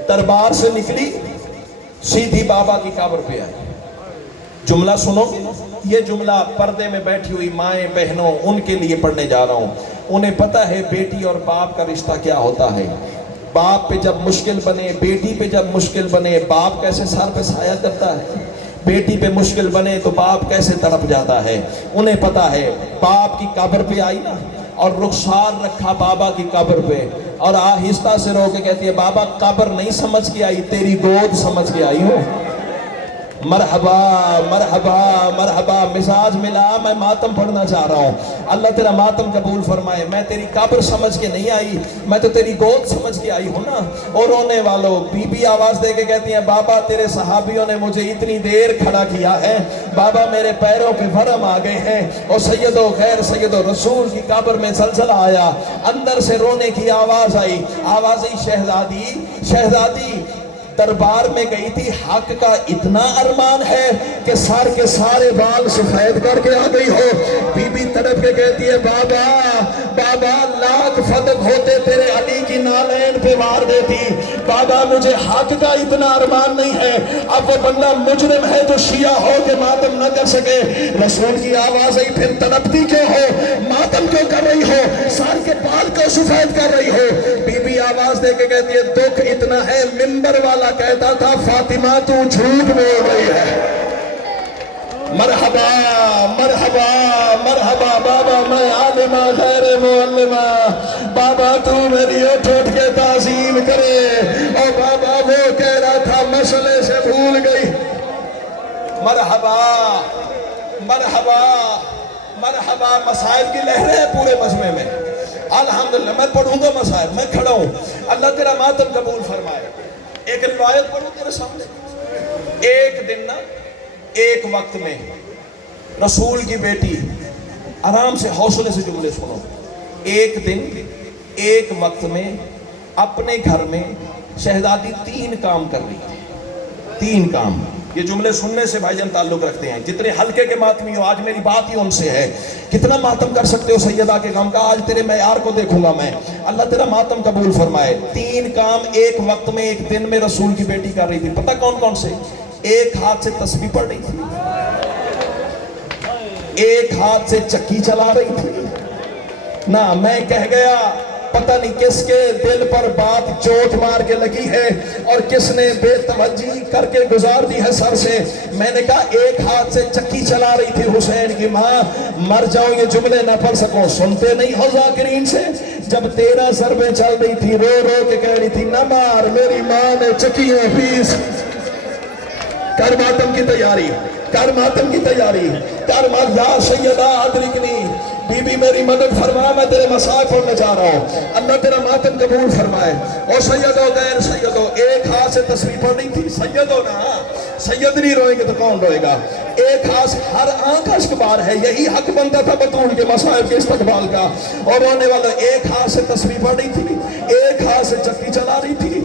دربار سے نکلی، سیدھی بابا کی قبر پہ آئی۔ جملہ سنو، یہ جملہ پردے میں بیٹھی ہوئی مائیں بہنوں ان کے لیے پڑھنے جا رہا ہوں۔ انہیں پتہ ہے بیٹی اور باپ کا رشتہ کیا ہوتا ہے۔ باپ پہ جب مشکل بنے، بیٹی پہ جب مشکل بنے، باپ کیسے سر پہ سایہ کرتا ہے، بیٹی پہ مشکل بنے تو باپ کیسے تڑپ جاتا ہے۔ انہیں پتہ ہے باپ کی قبر پہ آئی نا، اور رخسار رکھا بابا کی قبر پہ، اور آہستہ سے رو کے کہتی ہے بابا قبر نہیں سمجھ کے آئی، تیری گود سمجھ کے آئی ہوں۔ مرحبا مرحبا مرحبا، مزاج ملا، میں ماتم پڑھنا چاہ رہا ہوں۔ اللہ تیرا ماتم قبول فرمائے۔ میں تیری قبر سمجھ کے نہیں آئی، میں تو تیری گود سمجھ کے آئی ہوں نا۔ اور رونے والوں، بی بی آواز دے کے کہتی ہیں بابا تیرے صحابیوں نے مجھے اتنی دیر کھڑا کیا ہے، بابا میرے پیروں کے ورم آ گئے ہیں۔ اور سیدو غیر سیدو رسول کی قبر میں زلزلہ آیا، اندر سے رونے کی آواز آئی، آواز آئی شہزادی شہزادی۔ دربار میں گئی تھی، حق کا اتنا ارمان ہے کہ سر کے سارے بال سفید کر کے آ گئی ہو۔ بی بی تڑپ کے کہتی ہے بابا بابا لاکھ فتح ہوتے تیرے علی کی نالین پہ مار دیتی، بابا مجھے حق کا اتنا ارمان نہیں ہے۔ اب وہ بندہ مجرم ہے جو شیعہ ہو کے ماتم نہ کر سکے۔ رسول کی آواز آئی پھر تڑپتی کیوں ہو، ماتم کیوں کر رہی ہو، سر کے بال کیوں سفید کر رہی ہو۔ بی بی آواز دے کے کہتی ہے دکھ اتنا ہے، منبر والا کہتا تھا فاطمہ تو جھوٹ بول رہی ہے۔ مرحبا مرحبا مرحبا بابا، میں عالمہ غیر معلمہ، بابا تو میری اٹھ اٹھ کے تعظیم کرے۔ اور بابا وہ کہہ رہا تھا مسئلے سے بھول گئی۔ مرحبا مرحبا مرحبا، مسائل کی لہریں ہیں پورے مجمع میں، الحمدللہ۔ میں پڑھوں گا مسائل، میں کھڑا ہوں۔ اللہ تیرا ماتم قبول فرمائے۔ ایک روایت پڑھوں تیرے سامنے۔ ایک دن نا، ایک وقت میں رسول کی بیٹی، آرام سے حوصلے سے جملے سنو، ایک دن ایک وقت میں اپنے گھر میں شہزادی 3 کام کر رہی تھی۔ 3 کام، یہ جملے سننے سے بھائی جان تعلق رکھتے ہیں۔ جتنے ہلکے کے ماتمی ہو، آج میری بات ہی ان سے ہے۔ کتنا ماتم کر سکتے ہو سیدہ کے غم کا، آج تیرے معیار کو دیکھوں گا میں۔ اللہ تیرا ماتم قبول فرمائے۔ 3 کام ایک وقت میں، ایک دن میں رسول کی بیٹی کر رہی تھی۔ پتہ کون کون سے؟ ایک ہاتھ سے تسبیح پڑھ رہی تھی، ایک ہاتھ سے چکی چلا رہی تھی نا، میں کہہ گیا پتہ نہیں کس کے دل پر بات چوٹ مار کے لگی ہے اور کس نے بے توجہی کر کے گزار دی ہے سر سے۔ میں نے کہا ایک ہاتھ سے چکی چلا رہی تھی حسین کی ماں، مر جاؤں یہ جملے نہ پڑھ سکوں۔ سنتے نہیں ہو ذاکرین سے؟ جب 13 ضربیں چل رہی تھی، رو رو کے کہہ رہی تھی نہ مار، میری ماں نے چکیوں فیس۔ کر ماتم کی تیاری، کر ماتم کی تیاری، کر مات یا سیدہ ادرکنی، بی بی میری مدد فرما، میں تیرے مسائل پڑھنے جا رہا ہوں۔ اللہ تیرا ماتم قبول فرمائے۔ اور سیدو غیر سیدو، ایک ہاتھ سے تسبیح پڑھ رہی تھی، سیدو نا، سید نہیں روئیں گے تو کون روئے گا؟ ایک ہاتھ، ہر آنکھ اشکبار ہے، یہی حق بنتا تھا بطول کے مسائل کے استقبال کا۔ اور رونے والا ایک ہاتھ سے تسبیح پڑھ رہی تھی، ایک ہاتھ سے چکی چلا رہی تھی۔